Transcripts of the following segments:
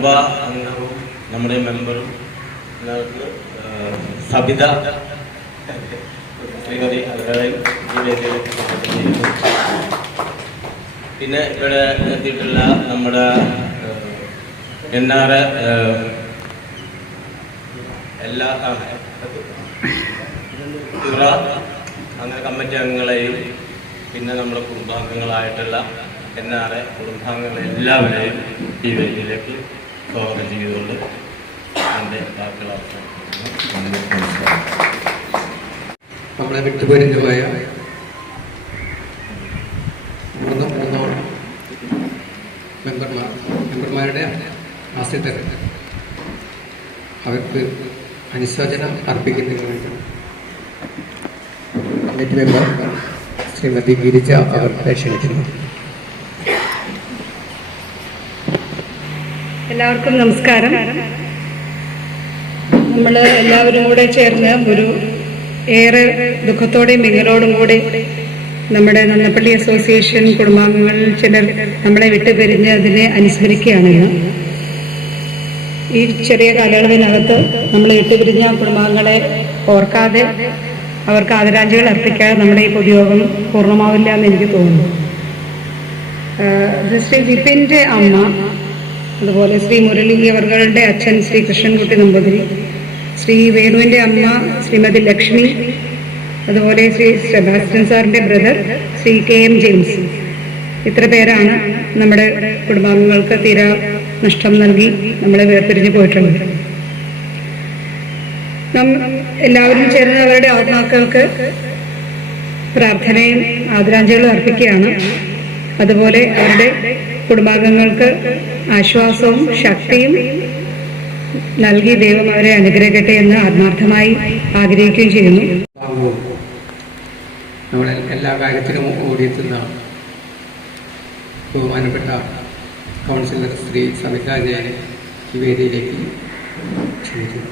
കുടുംബ അംഗവും നമ്മുടെ മെമ്പറും സബിത ശ്രീമതി അവരെയും ഈ വേദിയിലേക്ക് സ്വാഗതം ചെയ്യുന്നു. പിന്നെ ഇവിടെ എത്തിയിട്ടുള്ള നമ്മുടെ NR എല്ലാ അങ്ങനെ കമ്മിറ്റി അംഗങ്ങളെയും പിന്നെ നമ്മുടെ കുടുംബാംഗങ്ങളായിട്ടുള്ള NR കുടുംബാംഗങ്ങളെ എല്ലാവരെയും ഈ വേദിയിലേക്ക് സ്വാഗതം ചെയ്തുകൊണ്ട് എൻ്റെ വാക്കുകൾ അവസാനിപ്പിക്കുന്നു. നമ്മളെ വിട്ടുപോയ മെമ്പർമാരുടെ ആശ്രിതർ അവർക്ക് അനുശോചനം അർപ്പിക്കുന്നതിന് വേണ്ടി കമ്മിറ്റി മെമ്പർ ശ്രീമതി ഗിരിജ അവർക്ക് ക്ഷണിക്കുന്നു. എല്ലാവർക്കും നമസ്കാരം. നമ്മൾ എല്ലാവരും കൂടെ ചേർന്ന് ഒരു ഏറെ ദുഃഖത്തോടെയും വിങ്ങലോടും കൂടി നമ്മുടെ നന്നപ്പള്ളി അസോസിയേഷൻ കുടുംബാംഗങ്ങൾ ചിലർ നമ്മളെ വിട്ടുപിരിഞ്ഞ് അതിനെ അനുസ്മരിക്കുകയാണെന്ന്. ഈ ചെറിയ കാലയളവിനകത്ത് നമ്മൾ വിട്ടുപിരിഞ്ഞ കുടുംബാംഗങ്ങളെ ഓർക്കാതെ അവർക്ക് ആദരാഞ്ജലികൾ അർപ്പിക്കാതെ നമ്മുടെ ഈ പൊതുയോഗം പൂർണ്ണമാവില്ല എന്ന് എനിക്ക് തോന്നുന്നു. ശ്രീ വിപിൻ്റെ അമ്മ, അതുപോലെ ശ്രീ മുരളി അവരുടെ അച്ഛൻ ശ്രീ കൃഷ്ണൻകുട്ടി നമ്പൂതിരി, ശ്രീ വേണുവിൻ്റെ അമ്മ ശ്രീമതി ലക്ഷ്മി, അതുപോലെ ശ്രീ സെബാസ്റ്റ്യൻ സാറിൻ്റെ ബ്രദർ ശ്രീ KM ജെയിംസ്, ഇത്ര പേരാണ് നമ്മുടെ കുടുംബാംഗങ്ങൾക്ക് തീരാ നഷ്ടം നൽകി നമ്മളെ വേർപിരിഞ്ഞു പോയിട്ടുള്ളത്. എല്ലാവരും ചേർന്ന് അവരുടെ ആത്മാക്കൾക്ക് പ്രാർത്ഥനയും ആദരാഞ്ജലികളും അർപ്പിക്കുകയാണ്. അതുപോലെ അവരുടെ കുടുംബാംഗങ്ങൾക്ക് ആശ്വാസവും ശക്തിയും നൽകി ദൈവം അവരെ അനുഗ്രഹിക്കട്ടെ എന്ന് ആത്മാർത്ഥമായി ആഗ്രഹിക്കുകയും ചെയ്യുന്നു. നമ്മളെ എല്ലാ കാര്യത്തിലും ഓടിയെത്തുന്ന ബഹുമാനപ്പെട്ട കൗൺസിലർ ശ്രീ സമിത ജയനെ ഈ വേദിയിലേക്ക് ക്ഷണിക്കുന്നു.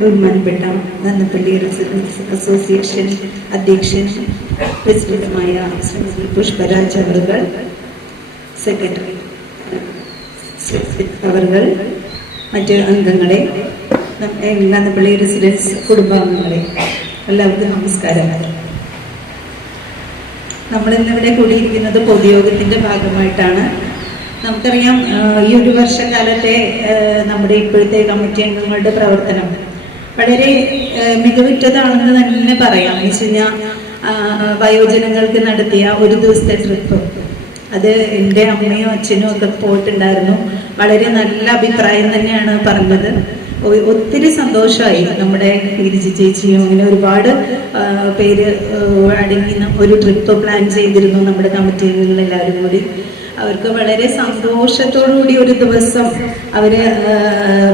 ബഹുമാനപ്പെട്ട നന്നപ്പള്ളി റെസിഡൻസ് അസോസിയേഷൻ അധ്യക്ഷൻ പ്രസിഡന്റുമായ ശ്രീമതി പുഷ്പരാജ് അവറുകൾ, സെക്രട്ടറി അവറുകൾ, മറ്റ് അംഗങ്ങളെ, നന്നപ്പള്ളി റെസിഡൻസ് കുടുംബാംഗങ്ങളെ, എല്ലാവർക്കും നമസ്കാരം. നമ്മളിന്നിവിടെ കൂടിയിരിക്കുന്നത് പൊതുയോഗത്തിൻ്റെ ഭാഗമായിട്ടാണ്. നമുക്കറിയാം, ഈ ഒരു വർഷക്കാലത്തെ നമ്മുടെ ഇപ്പോഴത്തെ കമ്മിറ്റി അംഗങ്ങളുടെ പ്രവർത്തനം വളരെ മികവുറ്റതാണെന്ന് തന്നെ പറയാം. എന്ന് വെച്ച് കഴിഞ്ഞാൽ വയോജനങ്ങൾക്ക് നടത്തിയ ഒരു ദിവസത്തെ ട്രിപ്പ്, അത് എൻ്റെ അമ്മയും അച്ഛനും ഒക്കെ പോയിട്ടുണ്ടായിരുന്നു. വളരെ നല്ല അഭിപ്രായം തന്നെയാണ് പറഞ്ഞത്. ഒത്തിരി സന്തോഷമായി. നമ്മുടെ ഗിരിജ ചേച്ചിയും അങ്ങനെ ഒരുപാട് പേര് അടങ്ങി ഒരു ട്രിപ്പ് പ്ലാൻ ചെയ്തിരുന്നു നമ്മുടെ കമ്മിറ്റി അംഗങ്ങളെല്ലാവരും കൂടി. അവർക്ക് വളരെ സന്തോഷത്തോടുകൂടി ഒരു ദിവസം അവര്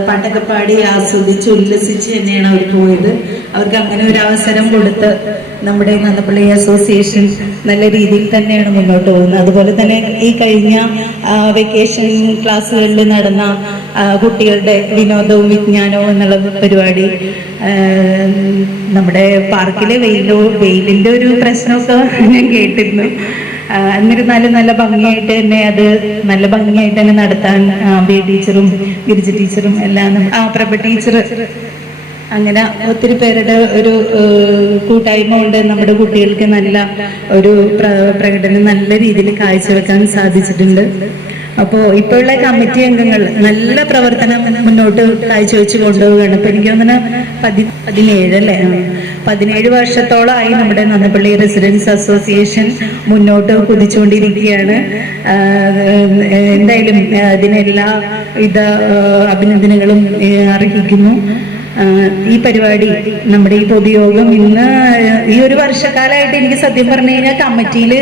പാട്ടൊക്കെ പാടി ആസ്വദിച്ച് ഉല്ലസിച്ച് തന്നെയാണ് അവർ പോയത്. അവർക്ക് അങ്ങനെ ഒരു അവസരം കൊടുത്ത് നമ്മുടെ നന്നപ്പള്ളി അസോസിയേഷൻ നല്ല രീതിയിൽ തന്നെയാണ് മുന്നോട്ട് പോകുന്നത്. അതുപോലെ തന്നെ ഈ കഴിഞ്ഞ വെക്കേഷൻ ക്ലാസ്സുകളിൽ നടന്ന കുട്ടികളുടെ വിനോദവും വിജ്ഞാനവും എന്നുള്ള പരിപാടി, നമ്മുടെ പാർക്കിലെ വെയിലിൻ്റെ ഒരു പ്രശ്നമൊക്കെ ഞാൻ കേട്ടിരുന്നു. എന്നിരുന്നാലും നല്ല ഭംഗിയായിട്ട് തന്നെ നടത്താൻ ബി ടീച്ചറും ഗിരിജ ടീച്ചറും എല്ലാം, പ്രഭ ടീച്ചർ, അങ്ങനെ ഒത്തിരി പേരുടെ ഒരു കൂട്ടായ്മ കൊണ്ട് നമ്മുടെ കുട്ടികൾക്ക് നല്ല ഒരു പ്രകടനം നല്ല രീതിയിൽ കാഴ്ചവെക്കാൻ സാധിച്ചിട്ടുണ്ട്. അപ്പോൾ ഇപ്പോഴുള്ള കമ്മിറ്റി അംഗങ്ങൾ നല്ല പ്രവർത്തനം മുന്നോട്ട് കാഴ്ചവെച്ച് കൊണ്ടുപോവുകയാണ്. ഇപ്പം എനിക്ക് തോന്നുന്നു 17 വർഷത്തോളമായി നമ്മുടെ നന്നപ്പള്ളി റെസിഡൻസ് അസോസിയേഷൻ മുന്നോട്ട് കുതിച്ചുകൊണ്ടിരിക്കുകയാണ്. എന്തായാലും ഇതിനെല്ലാ അഭിനന്ദനങ്ങളും അർഹിക്കുന്നു. ഈ പരിപാടി, നമ്മുടെ ഈ പൊതുയോഗം ഇന്ന് ഈ ഒരു വർഷക്കാലമായിട്ട് എനിക്ക് സത്യം പറഞ്ഞു കഴിഞ്ഞാൽ കമ്മിറ്റിയിൽ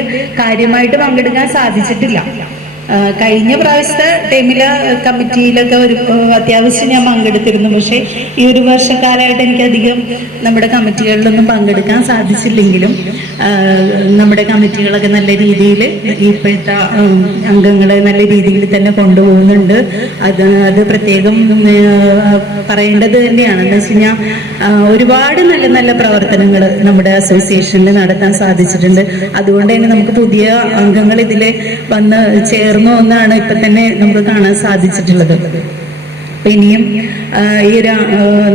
കാര്യമായിട്ട് പങ്കെടുക്കാൻ സാധിച്ചിട്ടില്ല. കഴിഞ്ഞ പ്രാവശ്യത്തെ ടൈമില് കമ്മിറ്റിയിലൊക്കെ ഒരു അത്യാവശ്യം ഞാൻ പങ്കെടുത്തിരുന്നു. പക്ഷേ ഈ ഒരു വർഷക്കാലമായിട്ട് എനിക്കധികം നമ്മുടെ കമ്മിറ്റികളിലൊന്നും പങ്കെടുക്കാൻ സാധിച്ചില്ലെങ്കിലും നമ്മുടെ കമ്മിറ്റികളൊക്കെ നല്ല രീതിയിൽ ഇപ്പോഴത്തെ അംഗങ്ങളെ നല്ല രീതിയിൽ തന്നെ കൊണ്ടുപോകുന്നുണ്ട്. അത് പ്രത്യേകം പറയേണ്ടത് തന്നെയാണ്. എന്ന് വെച്ച് കഴിഞ്ഞാൽ ഒരുപാട് നല്ല നല്ല പ്രവർത്തനങ്ങൾ നമ്മുടെ അസോസിയേഷനിൽ നടത്താൻ സാധിച്ചിട്ടുണ്ട്. അതുകൊണ്ട് തന്നെ നമുക്ക് പുതിയ അംഗങ്ങൾ ഇതിൽ വന്ന് ചേർന്നു എന്നാണ് ഇപ്പൊ തന്നെ നമുക്ക് കാണാൻ സാധിച്ചിട്ടുള്ളത്. അപ്പൊ ഇനിയും ഈ ഒരു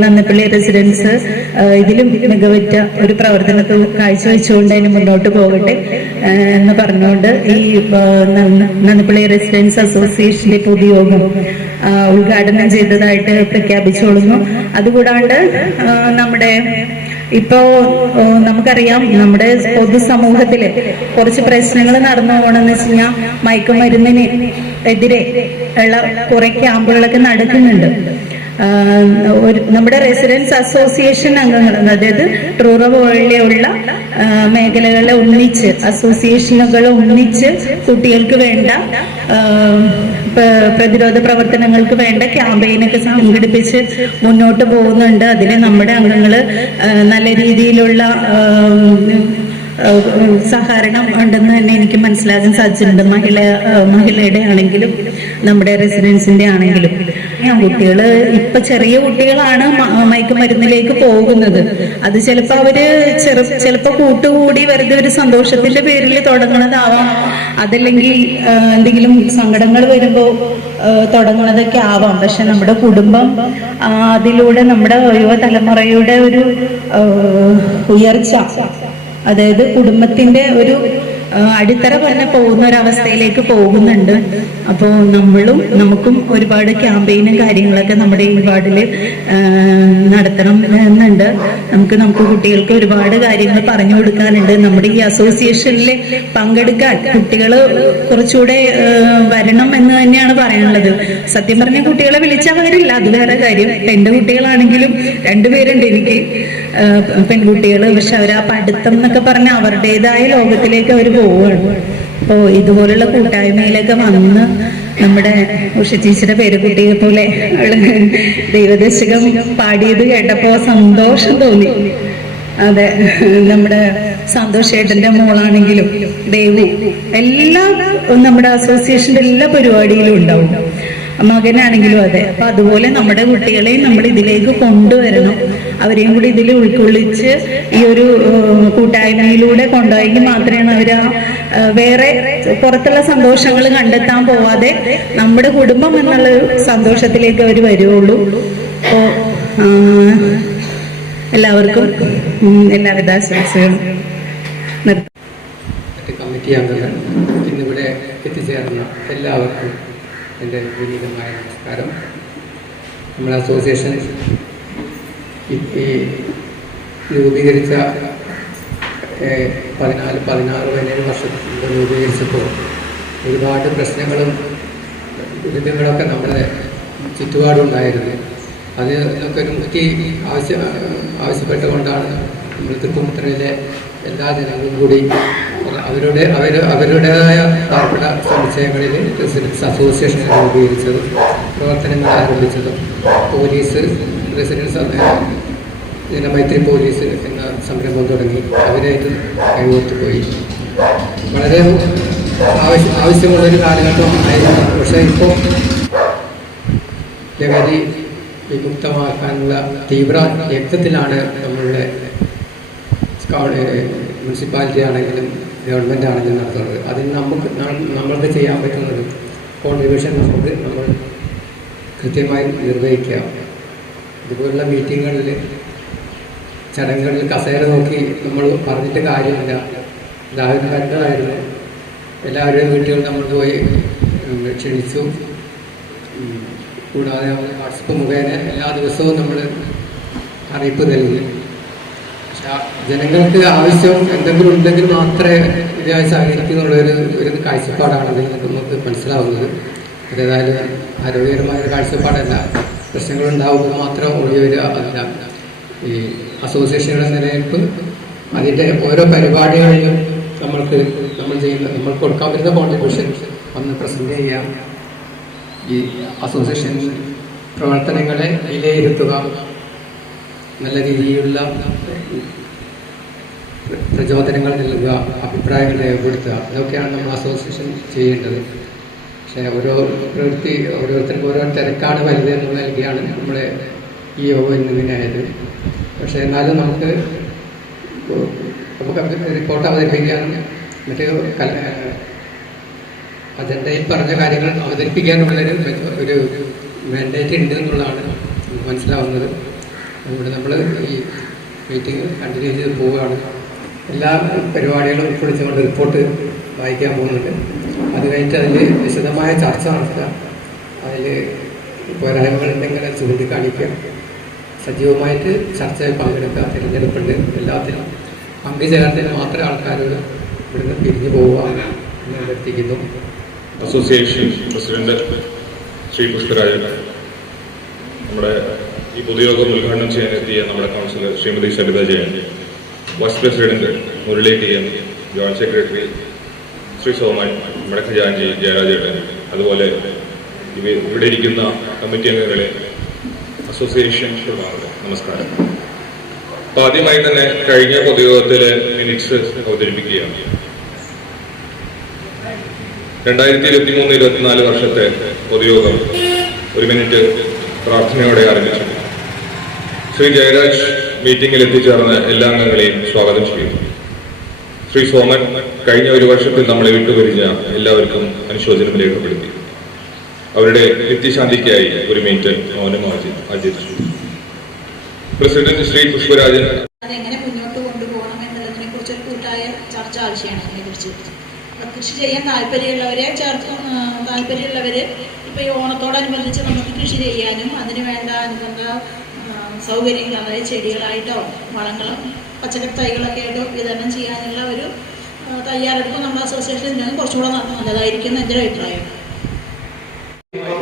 നന്നപ്പള്ളി റെസിഡൻസ് ഇതിലും മികവുറ്റ ഒരു പ്രവർത്തനത്തെ കാഴ്ചവെച്ചുകൊണ്ട് അതിന് മുന്നോട്ട് പോകട്ടെ എന്ന് പറഞ്ഞുകൊണ്ട് ഈ നന്നപ്പള്ളി റെസിഡൻസ് അസോസിയേഷന്റെ പൊതുയോഗം ഉദ്ഘാടനം ചെയ്തതായിട്ട് പ്രഖ്യാപിച്ചോളുന്നു. അതുകൂടാണ്ട് നമ്മുടെ ഇപ്പോ നമുക്കറിയാം നമ്മുടെ പൊതുസമൂഹത്തില് കുറച്ച് പ്രശ്നങ്ങൾ നടന്നു പോകണമെന്ന് വെച്ച് കഴിഞ്ഞാൽ മയക്കുമരുന്നിന് എതിരെ ഉള്ള കുറെ ക്യാമ്പുകളൊക്കെ നടക്കുന്നുണ്ട്. നമ്മുടെ റെസിഡൻസ് അസോസിയേഷൻ അംഗങ്ങൾ, അതായത് ട്രൂറോ പോലെയുള്ള മേഖലകളെ ഒന്നിച്ച് അസോസിയേഷനുകൾ ഒന്നിച്ച് കുട്ടികൾക്ക് വേണ്ട പ്രതിരോധ പ്രവർത്തനങ്ങൾക്ക് വേണ്ട ക്യാമ്പയിനൊക്കെ സംഘടിപ്പിച്ച് മുന്നോട്ട് പോകുന്നുണ്ട്. അതിൽ നമ്മുടെ അംഗങ്ങള് നല്ല രീതിയിലുള്ള സഹകരണം ഉണ്ടെന്ന് തന്നെ എനിക്ക് മനസ്സിലാക്കാൻ സാധിച്ചിട്ടുണ്ട്. മഹിളയുടെ ആണെങ്കിലും നമ്മുടെ റെസിഡൻസിന്റെ ആണെങ്കിലും. കുട്ടികള് ഇപ്പൊ ചെറിയ കുട്ടികളാണ് മയക്കുമരുന്നിലേക്ക് പോകുന്നത്. അത് ചിലപ്പോ അവര് ചിലപ്പോ കൂട്ടുകൂടി വെറുതെ ഒരു സന്തോഷത്തിന്റെ പേരിൽ തുടങ്ങണതാവാം, അതല്ലെങ്കിൽ എന്തെങ്കിലും സങ്കടങ്ങൾ വരുമ്പോ തുടങ്ങുന്നതൊക്കെ ആവാം. പക്ഷെ നമ്മുടെ കുടുംബം അതിലൂടെ നമ്മുടെ യുവതലമുറയുടെ ഒരു ഉയർച്ച, അതായത് കുടുംബത്തിന്റെ ഒരു അടിത്തറ തന്നെ പോകുന്ന ഒരവസ്ഥയിലേക്ക് പോകുന്നുണ്ട്. അപ്പോൾ നമുക്കും ഒരുപാട് ക്യാമ്പയിനും കാര്യങ്ങളൊക്കെ നമ്മുടെ ഈ വാർഡിൽ നടത്തണം എന്നുണ്ട്. നമുക്ക് കുട്ടികൾക്ക് ഒരുപാട് കാര്യങ്ങൾ പറഞ്ഞു കൊടുക്കാനുണ്ട്. നമ്മുടെ ഈ അസോസിയേഷനിൽ പങ്കെടുക്കാൻ കുട്ടികൾ കുറച്ചുകൂടെ വരണം എന്ന് തന്നെയാണ് പറയാനുള്ളത്. സത്യം പറഞ്ഞ കുട്ടികളെ വിളിച്ചാൽ വരില്ല, അത് വേറെ കാര്യം. എന്റെ കുട്ടികളാണെങ്കിലും 2 പേരുണ്ട് എനിക്ക്, പെൺകുട്ടികൾ. പക്ഷെ അവർ ആ പഠിത്തം എന്നൊക്കെ പറഞ്ഞ അവരുടേതായ ലോകത്തിലേക്ക് അവർ പോവുകയാണ്. അപ്പോൾ ഇതുപോലുള്ള കൂട്ടായ്മയിലൊക്കെ വന്ന് നമ്മുടെ ഉഷ ടീച്ചറുടെ പേരുകുട്ടിയെ പോലെ ദൈവദശകം പാടിയത് കേട്ടപ്പോ സന്തോഷം തോന്നി. അതെ, നമ്മുടെ സന്തോഷേട്ടന്റെ മോളാണെങ്കിലും ദേവു എല്ലാം നമ്മുടെ അസോസിയേഷന്റെ എല്ലാ പരിപാടിയിലും ഉണ്ടാവും. മകനാണെങ്കിലും അതെ. അപ്പൊ അതുപോലെ നമ്മുടെ കുട്ടികളെയും നമ്മൾ ഇതിലേക്ക് കൊണ്ടുവരണം, അവരെയും കൂടി ഇതിൽ ഉൾക്കൊള്ളിച്ച് ഈ ഒരു കൂട്ടായ്മയിലൂടെ കൊണ്ടുപോയെങ്കിൽ മാത്രമേ അവർ വേറെ പുറത്തുള്ള സന്തോഷങ്ങൾ കണ്ടെത്താൻ പോവാതെ നമ്മുടെ കുടുംബം എന്നുള്ള സന്തോഷത്തിലേക്ക് അവർ വരുള്ളൂ. അപ്പോ എല്ലാവർക്കും എല്ലാവിധ ആശംസകളും. കമ്മിറ്റി അംഗങ്ങൾ ഇന്നിവിടെ എത്തിച്ചേർന്ന എല്ലാവർക്കും എൻ്റെ വിനീതമായ നമസ്കാരം. നമ്മുടെ അസോസിയേഷൻ ഈ രൂപീകരിച്ച 17 വർഷത്തിൽ രൂപീകരിച്ചപ്പോൾ ഒരുപാട് പ്രശ്നങ്ങളും ദുരിതങ്ങളൊക്കെ നമ്മുടെ ചുറ്റുപാടുണ്ടായിരുന്നു. അതിനൊക്കെ ഒരു മുക്തി ആവശ്യപ്പെട്ടുകൊണ്ടാണ് നമ്മൾ തൃപ്പൂണിത്തുറയിലെ എല്ലാ ജനങ്ങളും കൂടി അവരുടേതായ പാർപ്പിട സമുച്ചയങ്ങളിൽ റെസിഡൻസ് അസോസിയേഷൻ രൂപീകരിച്ചതും പ്രവർത്തനങ്ങൾ ആരംഭിച്ചതും പോലീസ് റെസിഡൻസ് ജനമൈത്രി പോലീസ് എന്ന സംരംഭം തുടങ്ങി അവരായിട്ട് കൈകോർത്തു പോയി. വളരെ ആവശ്യമുള്ളൊരു കാലഘട്ടം ആയിരുന്നു. പക്ഷേ ഇപ്പോൾ ലഹരി വിമുക്തമാക്കാനുള്ള തീവ്ര യത്നത്തിലാണ് നമ്മളുടെ മുനിസിപ്പാലിറ്റി ആണെങ്കിലും ഗവൺമെൻറ് ആണെങ്കിലും നടത്തുന്നത്. അതിന് നമ്മൾക്ക് ചെയ്യാൻ പറ്റുന്നത് കോൺട്രിബ്യൂഷൻ നമ്മൾ കൃത്യമായി നിർവഹിക്കുക. ഇതുപോലുള്ള മീറ്റിങ്ങുകളിൽ ചടങ്ങുകളിൽ കസേര നോക്കി നമ്മൾ പറഞ്ഞിട്ട് കാര്യമില്ല. എല്ലാവരും കണ്ടതായിരുന്നു. എല്ലാവരുടെയും വീട്ടുകൾ നമ്മൾ പോയി ക്ഷണിച്ചു. കൂടാതെ വാട്സപ്പ് മുഖേന എല്ലാ ദിവസവും നമ്മൾ അറിയിപ്പ് നൽകി. ജനങ്ങൾക്ക് ആവശ്യം എന്തെങ്കിലും ഉണ്ടെങ്കിൽ മാത്രമേ ഇതിനായി സഹകരിക്കുന്നുള്ളൊരു കാഴ്ചപ്പാടാണ് അതിൽ നമുക്ക് മനസ്സിലാവുന്നത്. അതേതായാലും ആരോഗ്യകരമായൊരു കാഴ്ചപ്പാടല്ല. പ്രശ്നങ്ങളുണ്ടാവുമ്പോൾ മാത്രം ഒഴിവ് വരിക അല്ല. ഈ അസോസിയേഷനുകളുടെ നിലനിൽപ്പ് അതിൻ്റെ ഓരോ പരിപാടികളിലും നമ്മൾ കൊടുക്കാൻ പറ്റുന്ന കോൺട്രിബ്യൂഷൻ ഒന്ന് പ്രസന്റ് ചെയ്യാം. ഈ അസോസിയേഷൻ പ്രവർത്തനങ്ങളെ വിലയിരുത്തുക, നല്ല രീതിയിലുള്ള പ്രചോദനങ്ങൾ നൽകുക, അഭിപ്രായങ്ങൾ രേഖപ്പെടുത്തുക, ഇതൊക്കെയാണ് നമ്മൾ അസോസിയേഷൻ ചെയ്യേണ്ടത്. പക്ഷേ ഓരോരുത്തർക്കും ഓരോ തിരക്കാണ് വലുത് എന്നുള്ള നൽകിയാണ് നമ്മുടെ ഈ യോഗം ഇന്നിങ്ങനെയായത്. പക്ഷേ എന്നാലും നമുക്ക് റിപ്പോർട്ട് അവതരിപ്പിക്കാനും മറ്റ് അജണ്ടയിൽ പറഞ്ഞ കാര്യങ്ങൾ അവതരിപ്പിക്കാനുള്ളൊരു മാൻഡേറ്റ് ഉണ്ട് എന്നുള്ളതാണ് മനസ്സിലാവുന്നത്. അതുകൊണ്ട് നമ്മൾ ഈ മീറ്റിംഗ് കണ്ടിന്യൂ ചെയ്ത് പോവുകയാണ്. എല്ലാ പരിപാടികളും ഉൾപ്പെടുത്തിക്കൊണ്ട് റിപ്പോർട്ട് വായിക്കാൻ പോകുന്നുണ്ട്. അത് കഴിഞ്ഞിട്ട് അതിൽ വിശദമായ ചർച്ച നടത്തുക, അതിൽ പോരായ്മകളുണ്ടെങ്കിൽ അത് ചൂണ്ടിക്കാണിക്കുക, സജീവമായിട്ട് ചർച്ചയിൽ പങ്കെടുക്കുക. തിരഞ്ഞെടുപ്പുണ്ട്, എല്ലാത്തിലും പങ്കുചേർന്നതിന് മാത്രമേ ആൾക്കാരോട് ഇവിടുന്ന് പിരിഞ്ഞു പോവുക എന്ന് അഭ്യർത്ഥിക്കുന്നു. അസോസിയേഷൻ പ്രസിഡന്റ് ശ്രീ പുഷ്പരാജൻ, നമ്മുടെ ഈ പൊതുയോഗം ഉദ്ഘാടനം ചെയ്യാനെത്തിയ നമ്മുടെ councillor Shrimati Saritha Jayan, vice president Murali T M, joint secretary Shri Soman, നമ്മുടെ ഖജാൻജി ജയരാജേട്ടൻ, അതുപോലെ ഇവിടെ ഇരിക്കുന്ന കമ്മിറ്റി അംഗങ്ങളെ, അസോസിയേഷൻ നമസ്കാരം. അപ്പൊ ആദ്യമായി തന്നെ കഴിഞ്ഞ പൊതുയോഗത്തിലെ മിനിറ്റ്സ് അവതരിപ്പിക്കുകയാണ്. 2023-24 വർഷത്തെ പൊതുയോഗം ഒരു മിനിറ്റ് പ്രാർത്ഥനയോടെ ആരംഭിച്ചു. ശ്രീ ജയരാജ് മീറ്റിംഗിൽ എത്തിച്ചേർന്ന എല്ലാ അംഗങ്ങളെയും സ്വാഗതം ചെയ്യുന്നു. ശ്രീ സോമൻ കഴിഞ്ഞ ഒരു വർഷത്തിൽ നമ്മളെ വിട്ടുപിരിഞ്ഞ എല്ലാവർക്കും അനുശോചനം രേഖപ്പെടുത്തി. അവരുടെ നിത്യശാന്തിക്കായി ഒരു മിനിറ്റ് മൗനം ആചരിച്ചു. പ്രസിഡന്റ് ശ്രീ പുഷ്പരാജൻ, അതെങ്ങനെ മുന്നോട്ട് കൊണ്ടുപോകണം എന്നുള്ളതിനെ കുറിച്ച് ഒരു കൂട്ടായ ചർച്ച ആവശ്യമാണ്. അതിനെക്കുറിച്ച് കൃഷി ചെയ്യാൻ താല്പര്യമുള്ളവരെ താല്പര്യമുള്ളവർ ഇപ്പോൾ ഈ ഓണത്തോടനുബന്ധിച്ച് നമുക്ക് കൃഷി ചെയ്യാനും അതിന് വേണ്ട അനുബന്ധ സൗകര്യങ്ങൾ, അതായത് ചെടികളായിട്ടോ വളങ്ങളും പച്ചക്കറി തൈകളൊക്കെ ആയിട്ടോ വിതരണം ചെയ്യാനുള്ള ഒരു തയ്യാറെടുപ്പ് നമ്മുടെ അസോസിയേഷനിൽ നിന്ന് കുറച്ചുകൂടെ നല്ലതായിരിക്കും എന്ന് എൻ്റെ ഒരു അഭിപ്രായം.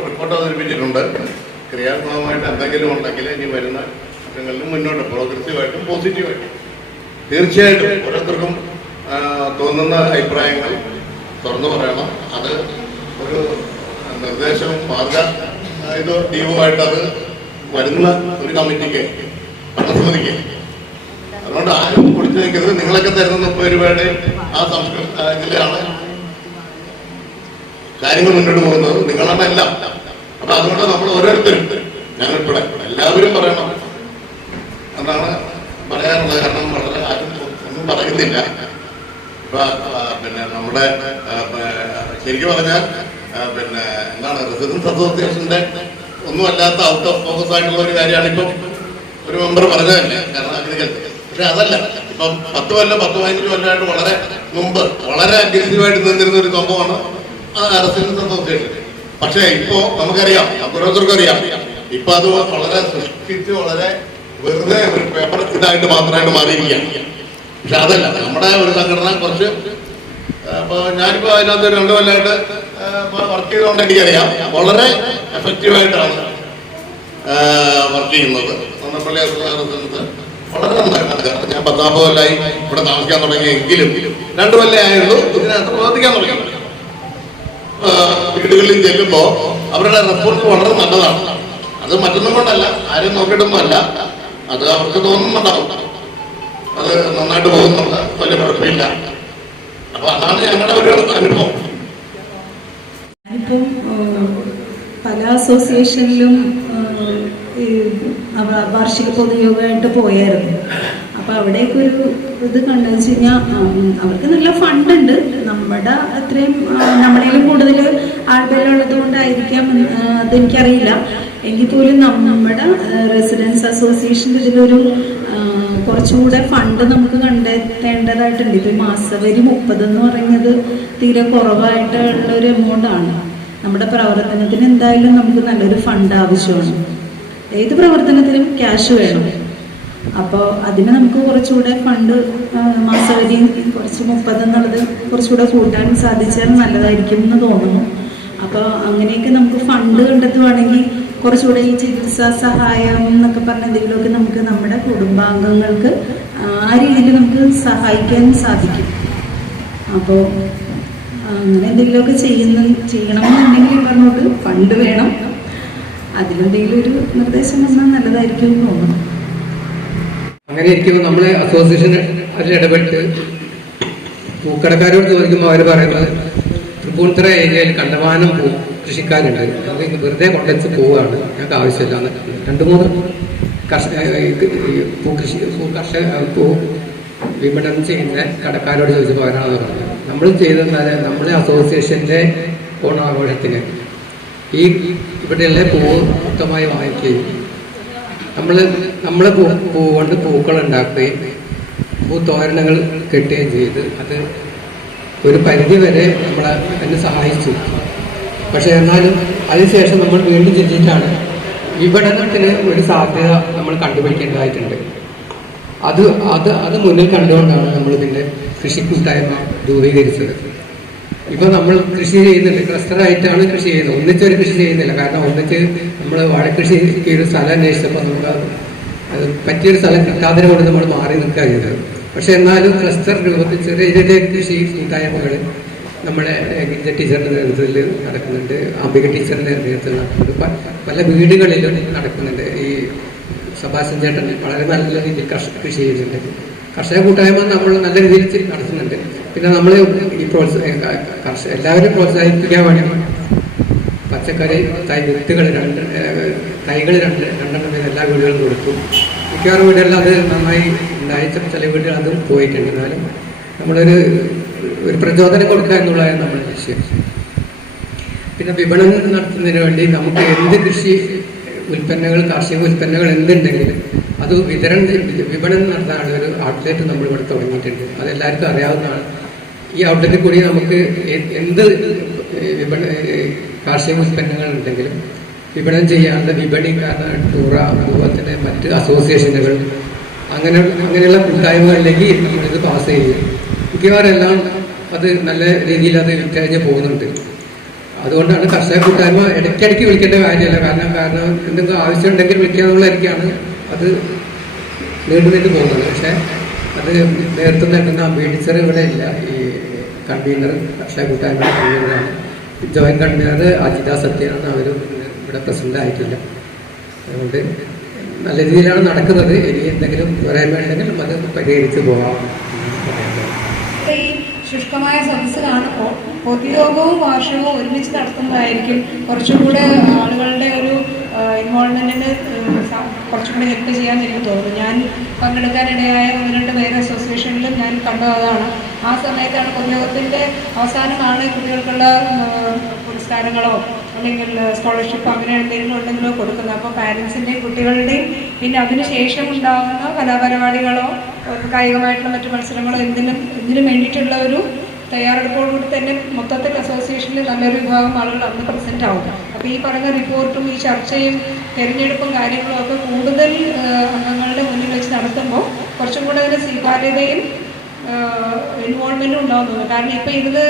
റിപ്പോർട്ട് അവതരിപ്പിച്ചിട്ടുണ്ട്. ക്രിയാത്മകമായിട്ട് എന്തെങ്കിലും ഉണ്ടെങ്കിൽ ഇനി വരുന്ന ഘട്ടങ്ങളിലും മുന്നോട്ട് പ്രോഗ്രസീവായിട്ടും പോസിറ്റീവായിട്ടും തീർച്ചയായിട്ടും ഓരോരുത്തർക്കും തോന്നുന്ന അഭിപ്രായങ്ങൾ തുറന്നു പറയണം. അത് ഒരു നിർദ്ദേശവും ടീമുമായിട്ട് അത് വരുന്ന ഒരു കമ്മിറ്റിക്ക് ഭരണസമിതിക്ക്. അതുകൊണ്ട് ആരും കുടിച്ചു നിൽക്കരുത്. നിങ്ങളൊക്കെ തരുന്ന 30 രൂപയുടെ ആ ഇതിലാണ് കാര്യങ്ങൾ മുന്നോട്ട് പോകുന്നത്. നിങ്ങളാണ് എല്ലാം. അപ്പൊ അതുകൊണ്ട് നമ്മൾ ഓരോരുത്തരും, ഞങ്ങളിവിടെ എല്ലാവരും പറയണം എന്നാണ് പറയാനുള്ളത്. കാരണം വളരെ ആരും ഒന്നും പറയുന്നില്ല. പിന്നെ നമ്മുടെ ശരിക്കും പറഞ്ഞാൽ എന്താണ് റെസിഡൻസ് അസോസിയേഷന്റെ ഒന്നുമല്ലാത്ത ഔട്ട് ഓഫ് ഫോക്കസ് ആയിട്ടുള്ള ഒരു കാര്യമാണ് ഇപ്പം ഒരു മെമ്പർ പറഞ്ഞത് തന്നെ. കാരണം അഗ്രികൾച്ചർ, പക്ഷെ അതല്ല. ഇപ്പം 10-15 കൊല്ലമായിട്ട് വളരെ മുമ്പ് വളരെ അഗ്രസീവായിട്ട് നിന്നിരുന്ന ഒരു സംഭവമാണ് റെസിഡൻസ് അസോസിയേഷൻ. പക്ഷെ ഇപ്പോ നമുക്കറിയാം, ഓരോരുത്തർക്കും അറിയാം, ഇപ്പൊ അത് വളരെ സൃഷ്ടിച്ച് വളരെ വെറുതെ ഒരു പേപ്പർ ഇതായിട്ട് മാത്രമായിട്ട് മാറിയിരിക്കുകയാണ്. പക്ഷെ അതല്ല, നമ്മുടെ ഒരു സംഘടന കുറച്ച് ഇപ്പൊ ഞാനിപ്പോ അതിനകത്ത് 2 കൊല്ലമായിട്ട് വർക്ക് ചെയ്തുകൊണ്ട് എനിക്കറിയാം വളരെ എഫക്റ്റീവായിട്ടാണ് വർക്ക് ചെയ്യുന്നത്. നന്നപ്പള്ളി റെസിഡൻസ് വളരെ നന്നായിട്ടാണ്. ഞാൻ 10 കൊല്ലമായി ഇവിടെ താമസിക്കാൻ തുടങ്ങിയെങ്കിലും 2 കൊല്ലമേ ആയുള്ളൂ ഇതിനകത്ത് പ്രവർത്തിക്കാൻ തുടങ്ങി. വീടുകളിൽ ചെല്ലുമ്പോ അവരുടെ റെസ്പോൺസ് വളരെ നല്ലതാണ്. അത് മറ്റൊന്നും കൊണ്ടല്ല, ആരും നോക്കിയിട്ടൊന്നും അല്ല, അത് അവർക്ക് തോന്നുന്നുണ്ടാവും അത് നന്നായിട്ട് പോകുന്നുണ്ട്, വലിയ കുഴപ്പമില്ല. അപ്പൊ അതാണ് ഞങ്ങളുടെ ഒരു അനുഭവം. ഞാനിപ്പം പല അസോസിയേഷനിലും വാർഷിക പൊതുയോഗമായിട്ട് പോയായിരുന്നു. അപ്പൊ അവിടെയൊക്കെ ഒരു ഇത് കണ്ടെന്ന് വെച്ച് കഴിഞ്ഞാൽ അവർക്ക് നല്ല ഫണ്ട് ഉണ്ട്. നമ്മുടെ അത്രയും നമ്മളേലും കൂടുതൽ ആൾക്കാരുള്ളത് കൊണ്ടായിരിക്കാം അതെനിക്കറിയില്ല. എങ്കിൽ പോലും നമ്മുടെ റെസിഡൻസ് അസോസിയേഷൻ്റെ ഇതിലൊരു കുറച്ചുകൂടെ ഫണ്ട് നമുക്ക് കണ്ടെത്തേണ്ടതായിട്ടുണ്ട്. ഇപ്പം മാസവരി 30 എന്ന് പറയുന്നത് തീരെ കുറവായിട്ടുള്ള ഒരു എമൗണ്ടാണ്. നമ്മുടെ പ്രവർത്തനത്തിന് എന്തായാലും നമുക്ക് നല്ലൊരു ഫണ്ട് ആവശ്യമാണ്. ഏത് പ്രവർത്തനത്തിനും ക്യാഷ് വേണം. അപ്പോൾ അതിന് നമുക്ക് കുറച്ചുകൂടെ ഫണ്ട് മാസവരി കുറച്ച് 30 എന്നുള്ളത് കുറച്ചുകൂടെ കൂട്ടാൻ സാധിച്ചാൽ നല്ലതായിരിക്കും എന്ന് തോന്നുന്നു. അപ്പോൾ അങ്ങനെയൊക്കെ നമുക്ക് ഫണ്ട് കണ്ടെത്തുവാണെങ്കിൽ കുറച്ചുകൂടെ ഈ ചികിത്സാ സഹായം എന്നൊക്കെ പറഞ്ഞ എന്തെങ്കിലുമൊക്കെ നമുക്ക് നമ്മുടെ കുടുംബാംഗങ്ങൾക്ക് ആ രീതിയിൽ നമുക്ക് സഹായിക്കാൻ സാധിക്കും. അപ്പോൾ അങ്ങനെ എന്തെങ്കിലുമൊക്കെ ചെയ്യണമെന്നുണ്ടെങ്കിൽ പറഞ്ഞോട്ട് ഫണ്ട് വേണം. അതിലെന്തെങ്കിലും ഒരു നിർദ്ദേശം വന്നാൽ നല്ലതായിരിക്കും എന്ന് തോന്നുന്നു. അങ്ങനെ ഇരിക്കുമ്പോൾ നമ്മളെ അസോസിയേഷൻ അതിൽ ഇടപെട്ട് പൂക്കടക്കാരോട് ചോദിക്കുമ്പോൾ അവർ പറയുന്നത് തൃപ്പൂണിത്തുറ ഏരിയയിൽ കണ്ടമാനം കൃഷിക്കാരുണ്ട്, അത് വെറുതെ കൊണ്ടുവച്ച് പോവുകയാണ്, ഞങ്ങൾക്ക് ആവശ്യമില്ല. 2-3 പൂ വിപണനം ചെയ്യുന്ന കടക്കാരോട് ചോദിച്ചപ്പോൾ അവരാണെന്ന് പറഞ്ഞത്. നമ്മൾ ചെയ്തെന്നാൽ നമ്മളെ അസോസിയേഷൻ്റെ ഓണാഘോഷത്തിന് ഈ ഇവിടെയുള്ള പൂവ് മൊത്തമായി വാങ്ങിക്കുകയും നമ്മൾ പൂ കൊണ്ട് പൂക്കൾ ഉണ്ടാക്കുകയും പൂത്തോരണങ്ങൾ കെട്ടുകയും ചെയ്ത് അത് ഒരു പരിധി വരെ നമ്മളെ എന്നെ സഹായിച്ചു. പക്ഷെ എന്നാലും അതിനുശേഷം നമ്മൾ വീണ്ടും ചിന്തിച്ചിട്ടാണ് വിപണനത്തിന് ഒരു സാധ്യത നമ്മൾ കണ്ടുപിടിക്കേണ്ടതായിട്ടുണ്ട്. അത് മുന്നിൽ കണ്ടുകൊണ്ടാണ് നമ്മൾ പിന്നെ കൃഷി കൂട്ടായ്മ രൂപീകരിച്ചത്. ഇപ്പൊ നമ്മൾ കൃഷി ചെയ്യുന്നുണ്ട്, ക്ലസ്റ്ററായിട്ടാണ് കൃഷി ചെയ്യുന്നത്, ഒന്നിച്ചൊരു കൃഷി ചെയ്യുന്നില്ല. കാരണം ഒന്നിച്ച് നമ്മൾ വാഴക്കൃഷിക്ക് ഒരു സ്ഥലം അന്വേഷിച്ചപ്പോൾ നമുക്ക് അത് പറ്റിയൊരു സ്ഥലം കിട്ടാതെ കൊണ്ട് നമ്മൾ മാറി നിൽക്കുക ചെയ്തത്. പക്ഷെ എന്നാലും ക്ലസ്റ്റർ രൂപത്തിൽ ചെറിയ ചെറിയ കൃഷി കൂട്ടായ്മകൾ നമ്മുടെ ഗിരിജ ടീച്ചറിൻ്റെ നേതൃത്വത്തിൽ നടക്കുന്നുണ്ട്, അംബിക ടീച്ചറിൻ്റെ നേതൃത്വത്തിൽ നടക്കുന്നുണ്ട്, പല വീടുകളിലും നടക്കുന്നുണ്ട്. ഈ സബാഷൻ ചേട്ടൻ വളരെ നല്ല രീതിയിൽ കൃഷി ചെയ്യുന്നുണ്ട്. കർഷക കൂട്ടായ്മ നമ്മൾ നല്ല രീതിയിൽ നടത്തുന്നുണ്ട്. പിന്നെ നമ്മൾ ഈ എല്ലാവരും പ്രോത്സാഹിപ്പിക്കാൻ വേണ്ടി പച്ചക്കറി വിത്തുകൾ തൈകൾ രണ്ടെണ്ണം വീതം എല്ലാ വീടുകളും കൊടുത്തു. മിക്കവാറും വീടുകളിൽ അത് നന്നായി ഉണ്ടായി, ചില വീടുകൾ അതും പോയിട്ടുണ്ട്. എന്നാലും നമ്മളൊരു പ്രചോദനം കൊടുക്കുക എന്നുള്ളതാണ് നമ്മുടെ ലക്ഷ്യം. പിന്നെ വിപണനം നടത്തുന്നതിന് വേണ്ടി നമുക്ക് എന്ത് കൃഷി ഉൽപ്പന്നങ്ങൾ, കാർഷിക ഉൽപ്പന്നങ്ങൾ എന്തുണ്ടെങ്കിലും അത് വിപണനം നടത്താനുള്ള ഒരു ഔട്ട്ലെറ്റ് നമ്മളിവിടെ തുടങ്ങിയിട്ടുണ്ട്. അതെല്ലാവർക്കും അറിയാവുന്നതാണ്. ഈ ഔട്ട്ലെറ്റിൽ കൂടി നമുക്ക് എന്ത് കാർഷിക ഉൽപ്പന്നങ്ങൾ ഉണ്ടെങ്കിലും വിപണനം ചെയ്യാനുള്ള വിപണി, കാരണം ടൂറ, അതുപോലെ തന്നെ മറ്റ് അസോസിയേഷനുകൾ, അങ്ങനെയുള്ള കൂട്ടായ്മകളിലേക്ക് നമ്മളിത് പാസ് ചെയ്യും. മിക്കവാറും എല്ലാം അത് നല്ല രീതിയിൽ അത് വിറ്റഴിഞ്ഞ് പോകുന്നുണ്ട്. അതുകൊണ്ടാണ് കർഷക കൂട്ടായ്മ ഇടയ്ക്കിടയ്ക്ക് വിളിക്കേണ്ട കാര്യമല്ല. കാരണം എന്തെങ്കിലും ആവശ്യമുണ്ടെങ്കിൽ വിളിക്കുക എന്നുള്ളതായിരിക്കാണ് അത് നീണ്ടു പോകുന്നത്. പക്ഷേ അത് നേതൃത്വം നൽകുന്ന അംബേദ്കർ ഇവിടെ ഇല്ല. ഈ കൺവീനർ കർഷക കൂട്ടായ്മ കൺവീനറാണ്. ജോയിന്റ് കൺവീനർ അജിത സത്യനാണ്, അവരും ഇവിടെ പ്രസിഡന്റ് ആയിട്ടില്ല. അതുകൊണ്ട് നല്ല രീതിയിലാണ് നടക്കുന്നത്. ഇനി എന്തെങ്കിലും പോരായ്മ ഉണ്ടെങ്കിൽ അത് പരിഹരിച്ച് പോകാം. ഈ ശുഷ്കമായ സദസ്സിലാണ് പൊതുയോഗവും വാർഷികവും ഒരുമിച്ച് നടത്തുന്നതായിരിക്കും കുറച്ചുകൂടെ ആളുകളുടെ ഒരു ഇൻവോൾവ്മെന്റിന് കുറച്ചുകൂടി ഹെൽപ്പ് ചെയ്യാൻ എനിക്ക് തോന്നുന്നു. ഞാൻ പങ്കെടുക്കാനിടയായ 1-2 വേറെ അസോസിയേഷനിലും ഞാൻ കണ്ടത് അതാണ്. ആ സമയത്താണ് പൊതുയോഗത്തിൻ്റെ അവസാനമാണ് കുട്ടികൾക്കുള്ള പുരസ്കാരങ്ങളോ അല്ലെങ്കിൽ സ്കോളർഷിപ്പ് അങ്ങനെ എന്തെങ്കിലും ഉണ്ടെങ്കിലോ കൊടുക്കുന്നത്. അപ്പോൾ പാരൻസിൻ്റെയും കുട്ടികളുടെയും പിന്നെ അതിനുശേഷം ഉണ്ടാകുന്ന കലാപരിപാടികളോ കായികമായിട്ടുള്ള മറ്റു മത്സരങ്ങളോ എന്തിനും വേണ്ടിയിട്ടുള്ള ഒരു തയ്യാറെടുപ്പോടുകൂടി തന്നെ മൊത്തത്തിൽ അസോസിയേഷനിൽ നല്ലൊരു വിഭാഗം ആളുകൾ അന്ന് പ്രസൻറ്റ് ആവും. അപ്പോൾ ഈ പറയുന്ന റിപ്പോർട്ടും ഈ ചർച്ചയും തിരഞ്ഞെടുപ്പും കാര്യങ്ങളും ഒക്കെ കൂടുതൽ അംഗങ്ങളുടെ മുന്നിൽ വെച്ച് നടത്തുമ്പോൾ കുറച്ചും കൂടെ അതിൻ്റെ സ്വീകാര്യതയും ഇൻവോൾവ്മെൻറ്റും ഉണ്ടാകുന്നു. കാരണം ഇപ്പോൾ ഇതിന്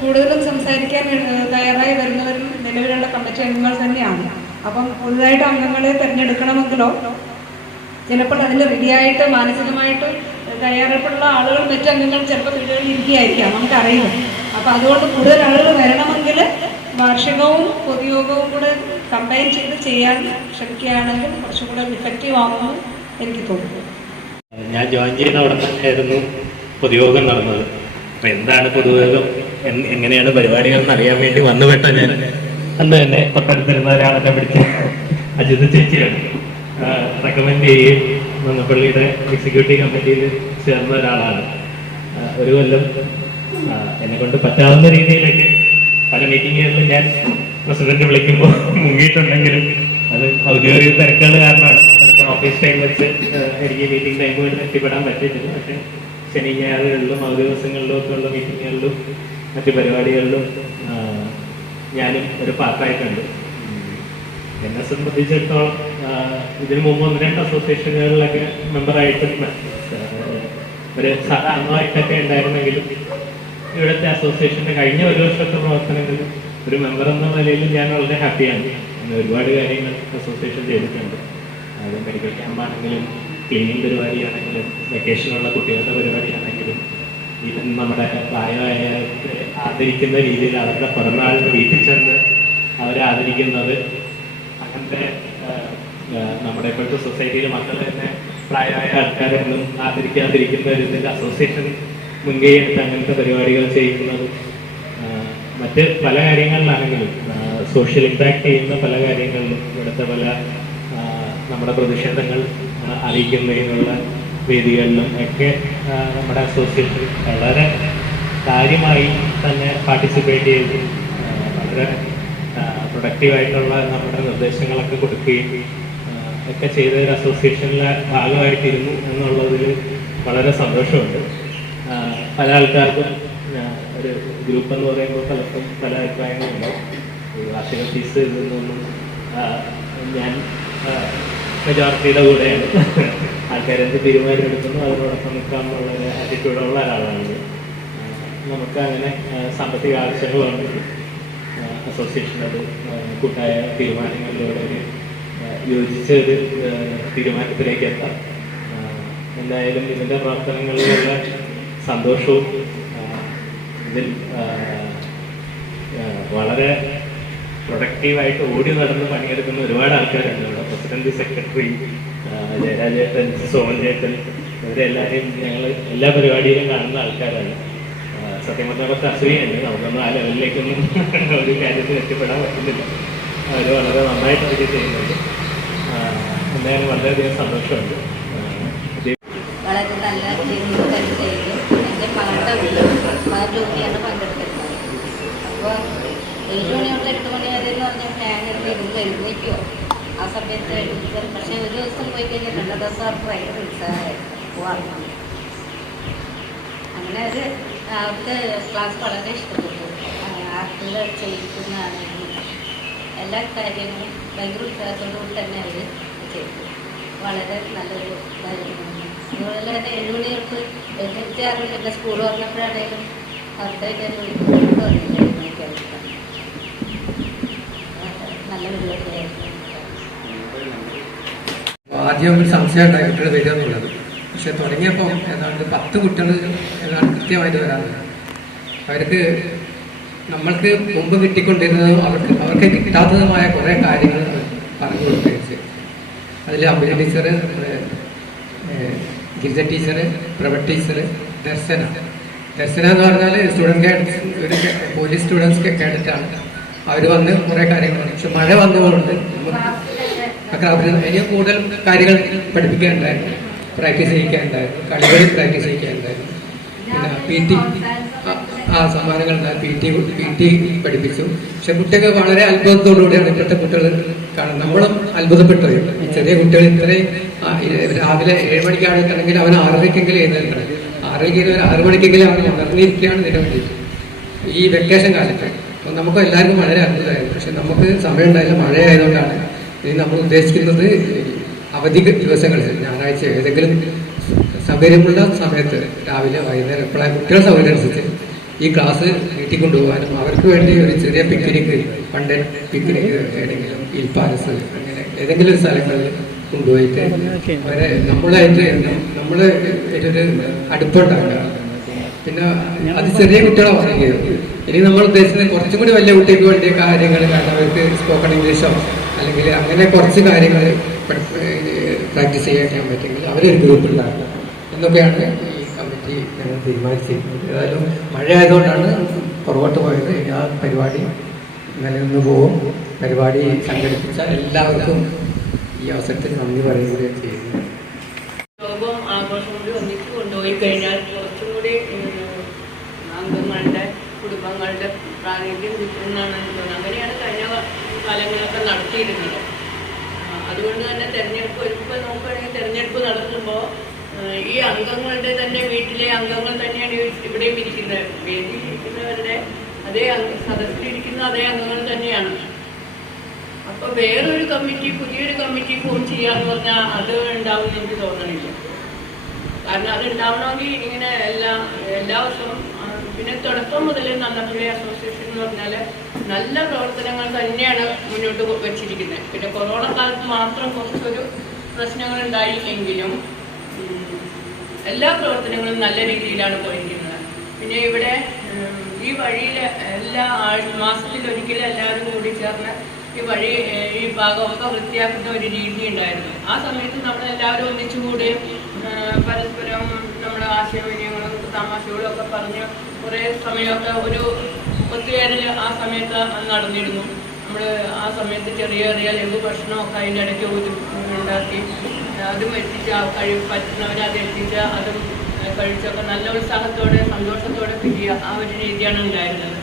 കൂടുതലും സംസാരിക്കാൻ തയ്യാറായി വരുന്നവരും നിലവിലുള്ള കമ്മിറ്റി അംഗങ്ങൾ തന്നെയാണ്. അപ്പം പുതുതായിട്ട് അംഗങ്ങളെ തിരഞ്ഞെടുക്കണമെങ്കിലോ ചിലപ്പോൾ അതിൽ റെഡിയായിട്ട് മാനസികമായിട്ട് തയ്യാറെടുപ്പുള്ള ആളുകൾ മറ്റു അംഗങ്ങൾ ചിലപ്പോൾ വീടുകളിൽ ഇരിക്കുകയായിരിക്കാം, നമുക്കറിയില്ല. അപ്പോൾ അതുകൊണ്ട് കൂടുതൽ ആളുകൾ വരണമെങ്കിൽ വാർഷികവും പൊതുയോഗവും കൂടെ കമ്പൈൻ ചെയ്ത് ചെയ്യാൻ ശ്രമിക്കുകയാണെങ്കിൽ കുറച്ചും കൂടെ ഇഫക്റ്റീവ് ആവുമെന്ന് എനിക്ക് തോന്നുന്നു. ഞാൻ ജോയിൻ ചെയ്യുന്ന അവിടെ തന്നെയായിരുന്നു പൊതുയോഗം നടന്നത്. അപ്പം എന്താണ് പൊതുയോഗം, എങ്ങനെയാണ് പരിപാടികൾ എന്നറിയാൻ വേണ്ടി വന്നുപെട്ട ഞാൻ അന്ന് തന്നെ തൊട്ടടുത്തിരുന്ന ഒരാളെ പിടിച്ച് അജിത് ചേച്ചിയാണ് റെക്കമെൻഡ് ചെയ്യുകയും നന്നപ്പള്ളിയുടെ എക്സിക്യൂട്ടീവ് കമ്മിറ്റിയിൽ ചേർന്ന ഒരാളാണ്. ഒരു കൊല്ലം എന്നെ കൊണ്ട് പറ്റാവുന്ന രീതിയിലൊക്കെ പല മീറ്റിങ്ങുകളിലും ഞാൻ പ്രസിഡന്റ് വിളിക്കുമ്പോൾ മുങ്ങിയിട്ടുണ്ടെങ്കിലും അത് ഔദ്യോഗിക തിരക്കുകൾ കാരണമാണ്. ഓഫീസ് ടൈം വെച്ച് എനിക്ക് മീറ്റിംഗ് ടൈമുകളിൽ എത്തിപ്പെടാൻ പറ്റിയിട്ടില്ല. പക്ഷേ ശനി ഞായറുകളിലും അവധി ദിവസങ്ങളിലും ഒക്കെ ഉള്ള മീറ്റിങ്ങുകളിലും മറ്റു പരിപാടികളിലും ഞാനും ഒരു പാർട്ടായിട്ടുണ്ട്. എന്നെ സംബന്ധിച്ചിടത്തോളം ഇതിനു മുമ്പ് 1-2 അസോസിയേഷനുകളിലൊക്കെ മെമ്പറായിട്ടും ഒരു അംഗമായിട്ടൊക്കെ ഉണ്ടായിരുന്നെങ്കിലും ഇവിടുത്തെ അസോസിയേഷൻ്റെ കഴിഞ്ഞ 1 വർഷത്തെ പ്രവർത്തനങ്ങളിൽ ഒരു മെമ്പർ എന്ന നിലയിൽ ഞാൻ വളരെ ഹാപ്പിയാണ്. ഒരുപാട് കാര്യങ്ങൾ അസോസിയേഷൻ ചെയ്തിട്ടുണ്ട്. അത് മെഡിക്കൽ ക്യാമ്പാണെങ്കിലും ക്ലീനിങ് പരിപാടിയാണെങ്കിലും വെക്കേഷനുള്ള കുട്ടികളുടെ പരിപാടിയാണെങ്കിലും ഈവൻ നമ്മുടെ പ്രായമായ ആദരിക്കുന്ന രീതിയിൽ അവരുടെ പിറന്നാളിന് വീട്ടിൽ ചെന്ന് അവരെ ആദരിക്കുന്നത്, അങ്ങനത്തെ നമ്മുടെ ഇപ്പോഴത്തെ സൊസൈറ്റിയിൽ മക്കൾ തന്നെ പ്രായമായ ആൾക്കാരൊന്നും ആദരിക്കാതിരിക്കുന്ന ഇതിൻ്റെ അസോസിയേഷൻ മുൻകൈയെടുത്ത് അങ്ങനത്തെ പരിപാടികൾ ചെയ്യുന്നത്, മറ്റ് പല കാര്യങ്ങളിലാണെങ്കിലും സോഷ്യൽ ഇമ്പാക്റ്റ് ചെയ്യുന്ന പല കാര്യങ്ങളിലും ഇവിടുത്തെ പല നമ്മുടെ പ്രതിഷേധങ്ങൾ അറിയിക്കുന്നതിനുള്ള വേദികളിലും ഒക്കെ നമ്മുടെ അസോസിയേഷൻ വളരെ കാര്യമായി തന്നെ പാർട്ടിസിപ്പേറ്റ് ചെയ്ത് വളരെ പ്രൊഡക്റ്റീവായിട്ടുള്ള നമ്മുടെ നിർദ്ദേശങ്ങളൊക്കെ കൊടുക്കുകയും ഒക്കെ ചെയ്ത ഒരു അസോസിയേഷനിലെ ഭാഗമായിട്ടിരുന്നു എന്നുള്ളതിൽ വളരെ സന്തോഷമുണ്ട്. പല ആൾക്കാർക്കും ഒരു ഗ്രൂപ്പ് എന്ന് പറയുമ്പോൾ പലർക്കും പല അഭിപ്രായങ്ങളുണ്ടാവും. ഈ വാർഷിക ഫീസ് ഇതൊന്നും ഞാൻ മെജോറിറ്റിയുടെ കൂടെയാണ്. ആൾക്കാരെന്ത് തീരുമാനമെടുക്കുന്നു അതിനോടൊപ്പം നിൽക്കാമെന്നുള്ള ഒരു ആറ്റിറ്റ്യൂഡുള്ള ഒരാളാണ്. നമുക്ക് അങ്ങനെ സാമ്പത്തിക ആവശ്യങ്ങളുണ്ടെങ്കിൽ അസോസിയേഷൻ അത് കൂട്ടായ തീരുമാനങ്ങളിലൂടെ യോജിച്ച ഒരു തീരുമാനത്തിലേക്ക് എത്താം. എന്തായാലും ഇതിൻ്റെ പ്രവർത്തനങ്ങളിലുള്ള സന്തോഷവും ഇതിൽ വളരെ പ്രൊഡക്റ്റീവായിട്ട് ഓടി നടന്ന് പണിയെടുക്കുന്ന ഒരുപാട് ആൾക്കാരുണ്ട് ഇവിടെ. പ്രസിഡന്റ്, സെക്രട്ടറി, ജയരാജേട്ടൻ, സോമൻ ചേട്ടൻ, ഇവരെല്ലാവരെയും ഞങ്ങൾ എല്ലാ പരിപാടിയിലും കാണുന്ന ആൾക്കാരാണ്. സത്യം പറഞ്ഞാൽ അസൂയുണ്ട്, നമുക്കൊന്നും ആ ലെവലിലേക്കൊന്നും ഒരു കാര്യത്തിൽ എത്തിപ്പെടാൻ പറ്റുന്നില്ല. അവർ വളരെ നന്നായിട്ട് അവർ ചെയ്യുന്നുണ്ട്. എന്തായാലും വളരെയധികം സന്തോഷമുണ്ട്. വളരെ നല്ല രീതിയിൽ എൻ്റെ മകളുടെ ജോലിയാണ് പങ്കെടുത്തിരുന്നത്. അപ്പോൾ 7 മണി തൊട്ട് 8 മണി വരെ എന്ന് പറഞ്ഞാൽ ഞാനിവിടെ ഇരുന്ന് എഴുന്നേക്കുമോ ആ സമയത്ത് എഴുതിച്ചത്. പക്ഷേ ഒരു ദിവസം പോയി കഴിഞ്ഞാൽ 2 ദിവസം അവർക്ക് ഭയങ്കര ഉത്സാഹമായിരുന്നു. അങ്ങനെ ഒരു അവർക്ക് ക്ലാസ് വളരെ ഇഷ്ടപ്പെട്ടു. ആർട്ടിൽ ചെയ്യിക്കുന്നതാണെങ്കിൽ എല്ലാ കാര്യങ്ങളും ഭയങ്കര ഉത്സാഹത്തോടുകൂടി തന്നെ അവർ ചെയ്തു. വളരെ നല്ലൊരു ഇതായിരുന്നു. അതുപോലെ തന്നെ 7 മണി തൊട്ട് എഴുന്നേറ്റാറുണ്ട്. എൻ്റെ സ്കൂൾ വന്നപ്പോഴാണെങ്കിലും അവരുടെ നല്ല പരിപാടിയായിരുന്നു. ആദ്യം ഒരു സംശയം ഉണ്ടായി കുട്ടികൾ വരിക എന്നുള്ളത്. പക്ഷെ തുടങ്ങിയപ്പോൾ ഏതാണ്ട് 10 കുട്ടികൾ ഏതാണ്ട് കൃത്യമായിട്ട് വരാറുണ്ട്. അവർക്ക് നമ്മൾക്ക് മുമ്പ് കിട്ടിക്കൊണ്ടിരുന്നത് അവർക്ക് കിട്ടാത്തതുമായ കുറേ കാര്യങ്ങൾ പറഞ്ഞു കൊടുക്കുകയും ചെയ്തു. അതിൽ അഭിന ടീച്ചറ്, ഗിരിജ ടീച്ചറ്, പ്രഭ ടീച്ചറ്, ദർശന എന്ന് പറഞ്ഞാൽ സ്റ്റുഡൻറ് കേഡറ്റ്സ്, ഒരു പോലീസ് സ്റ്റുഡൻസ് കേഡറ്റാണ്. അവർ വന്ന് കുറേ കാര്യങ്ങൾ പറഞ്ഞു. പക്ഷെ മഴ വന്നതുകൊണ്ട് എനിക്ക് കൂടുതൽ കാര്യങ്ങൾ പഠിപ്പിക്കാനുണ്ടായിരുന്നു, പ്രാക്ടീസ് ചെയ്യിക്കാനുണ്ടായിരുന്നു, കളികൾ പ്രാക്ടീസ് ചെയ്യിക്കാനുണ്ടായിരുന്നു. പിന്നെ സമ്മാനങ്ങൾ PT പഠിപ്പിച്ചു. പക്ഷെ കുട്ടികൾ വളരെ അത്ഭുതത്തോടുകൂടിയാണ് ഇപ്പോഴത്തെ കുട്ടികൾ കാണുന്നത്. നമ്മളും അത്ഭുതപ്പെട്ടു. ഈ ചെറിയ കുട്ടികൾ ഇത്രയും രാവിലെ 7 മണിക്കാണെങ്കിൽ അവൻ 6:30-ക്കെങ്കിലും എഴുന്നേൽക്കണം. 6 മണിക്കെങ്കിലും അവൻ ഉണർന്നിരിക്കുകയാണ് ഇതിനു വേണ്ടി ഈ വെക്കേഷൻ കാലത്ത്. അപ്പോൾ നമുക്ക് എല്ലാവർക്കും വളരെ അത്ഭുതമായിരുന്നു. പക്ഷെ നമുക്ക് സമയം ഉണ്ടായില്ല, മഴയായതുകൊണ്ടാണ്. ഇനി നമ്മൾ ഉദ്ദേശിക്കുന്നത് അവധി ദിവസങ്ങളിൽ ഞായറാഴ്ച ഏതെങ്കിലും സൗകര്യമുള്ള സമയത്ത് രാവിലെ വൈകുന്നേരം എപ്പോഴാണ് കുട്ടികളുടെ സൗകര്യം അനുസരിച്ച് ഈ ക്ലാസ് നീട്ടിക്കൊണ്ടുപോകാനും അവർക്ക് വേണ്ടി ഒരു ചെറിയ പിക്നിക്ക്, പണ്ട് പിക്നിക്ക് ഏതെങ്കിലും ഇൽപ്പാലസ് അങ്ങനെ ഏതെങ്കിലും ഒരു സ്ഥലങ്ങളിൽ കൊണ്ടുപോയിട്ട് അവരെ നമ്മളായിട്ട് ഒരു അടുപ്പുണ്ടാവുക. പിന്നെ അത് ചെറിയ കുട്ടികളെ പറയുകയോ ഇനി നമ്മൾ ഉദ്ദേശിക്കുന്നത് കുറച്ചും കൂടി വലിയ കുട്ടികൾക്ക് വേണ്ടിയ കാര്യങ്ങൾ, കാരണം അവർക്ക് സ്പോക്കൺ ഇംഗ്ലീഷോ അല്ലെങ്കിൽ അങ്ങനെ കുറച്ച് കാര്യങ്ങൾ പ്രാക്ടീസ് ചെയ്യാൻ പറ്റുമെങ്കിൽ അവരൊരു ഗ്രൂപ്പുണ്ടാക്കുക എന്നൊക്കെയാണ് ഈ കമ്മിറ്റി ഞങ്ങൾ തീരുമാനിച്ചിരിക്കുന്നത്. ഏതായാലും മഴയായതുകൊണ്ടാണ് പുറകോട്ട് പോയത്. ഇനി ആ പരിപാടി നിലനിന്ന് പോവും. പരിപാടി സംഘടിപ്പിച്ച എല്ലാവർക്കും ഈ അവസരത്തിൽ നന്ദി പറയുകയും ചെയ്യുന്നു. യോഗവും ആഘോഷം കൂടി ഒന്നിച്ച് കൊണ്ടുപോയി കഴിഞ്ഞാൽ കുറച്ചും കൂടി അംഗങ്ങളുടെ കുടുംബങ്ങളുടെ പ്രാതിനിധ്യം കിട്ടുമെന്നാണ് തോന്നുന്നത്. അങ്ങനെയാണ് കഴിഞ്ഞ കാലങ്ങളൊക്കെ നടത്തിയിരുന്നത്. അതുകൊണ്ട് തന്നെ തെരഞ്ഞെടുപ്പ് ഇപ്പോൾ നോക്കുകയാണെങ്കിൽ തെരഞ്ഞെടുപ്പ് നടത്തുമ്പോൾ ഈ അംഗങ്ങളുടെ തന്നെ വീട്ടിലെ അംഗങ്ങൾ തന്നെയാണ് ഇവിടെയും ഇരിക്കുന്നത്. വേദിയിൽ ഇരിക്കുന്നവരുടെ അതേ സദസ്സിലിരിക്കുന്ന അതേ അംഗങ്ങൾ തന്നെയാണ്. അപ്പോൾ വേറൊരു കമ്മിറ്റി, പുതിയൊരു കമ്മിറ്റി ഫോം ചെയ്യാന്ന് പറഞ്ഞാൽ അത് ഉണ്ടാവും എനിക്ക് തോന്നണില്ല. കാരണം അത് ഉണ്ടാവണമെങ്കിൽ ഇങ്ങനെ എല്ലാ വർഷവും പിന്നെ തുടക്കം മുതൽ നന്നപ്പള്ളി അസോസിയേഷൻ എന്ന് പറഞ്ഞാൽ നല്ല പ്രവർത്തനങ്ങൾ തന്നെയാണ് മുന്നോട്ട് വെച്ചിരിക്കുന്നത്. പിന്നെ കൊറോണ കാലത്ത് മാത്രം കുറച്ചൊരു പ്രശ്നങ്ങൾ ഉണ്ടായി എങ്കിലും എല്ലാ പ്രവർത്തനങ്ങളും നല്ല രീതിയിലാണ് പോയിരിക്കുന്നത്. പിന്നെ ഇവിടെ ഈ ഈ വഴിയിൽ എല്ലാ മാസത്തിലൊരിക്കലും എല്ലാവരും കൂടി ചേർന്ന് ഈ വഴി ഈ ഭാഗമൊക്കെ വൃത്തിയാക്കുന്ന ഒരു രീതി ഉണ്ടായിരുന്നു. ആ സമയത്ത് നമ്മളെല്ലാവരും ഒന്നിച്ചുകൂടുകയും പരസ്പരം നമ്മുടെ ആശയവിനിമയങ്ങളും തമാശകളും ഒക്കെ പറഞ്ഞ് കുറേ സമയമൊക്കെ ഒരു ഒത്തുചേരൽ ആ സമയത്ത് നടന്നിരുന്നു. നമ്മൾ ആ സമയത്ത് ചെറിയ ചെറിയ ലഘു ഭക്ഷണമൊക്കെ അതിൻ്റെ ഇടയ്ക്ക് ഉണ്ടാക്കി അതും എത്തിച്ച് പറ്റുന്നവരെ അത് എത്തിച്ച് അതും കഴിച്ചൊക്കെ നല്ല ഉത്സാഹത്തോടെ സന്തോഷത്തോടെ പിരിയുക ആ ഒരു രീതിയാണ് ഉണ്ടായിരുന്നത്.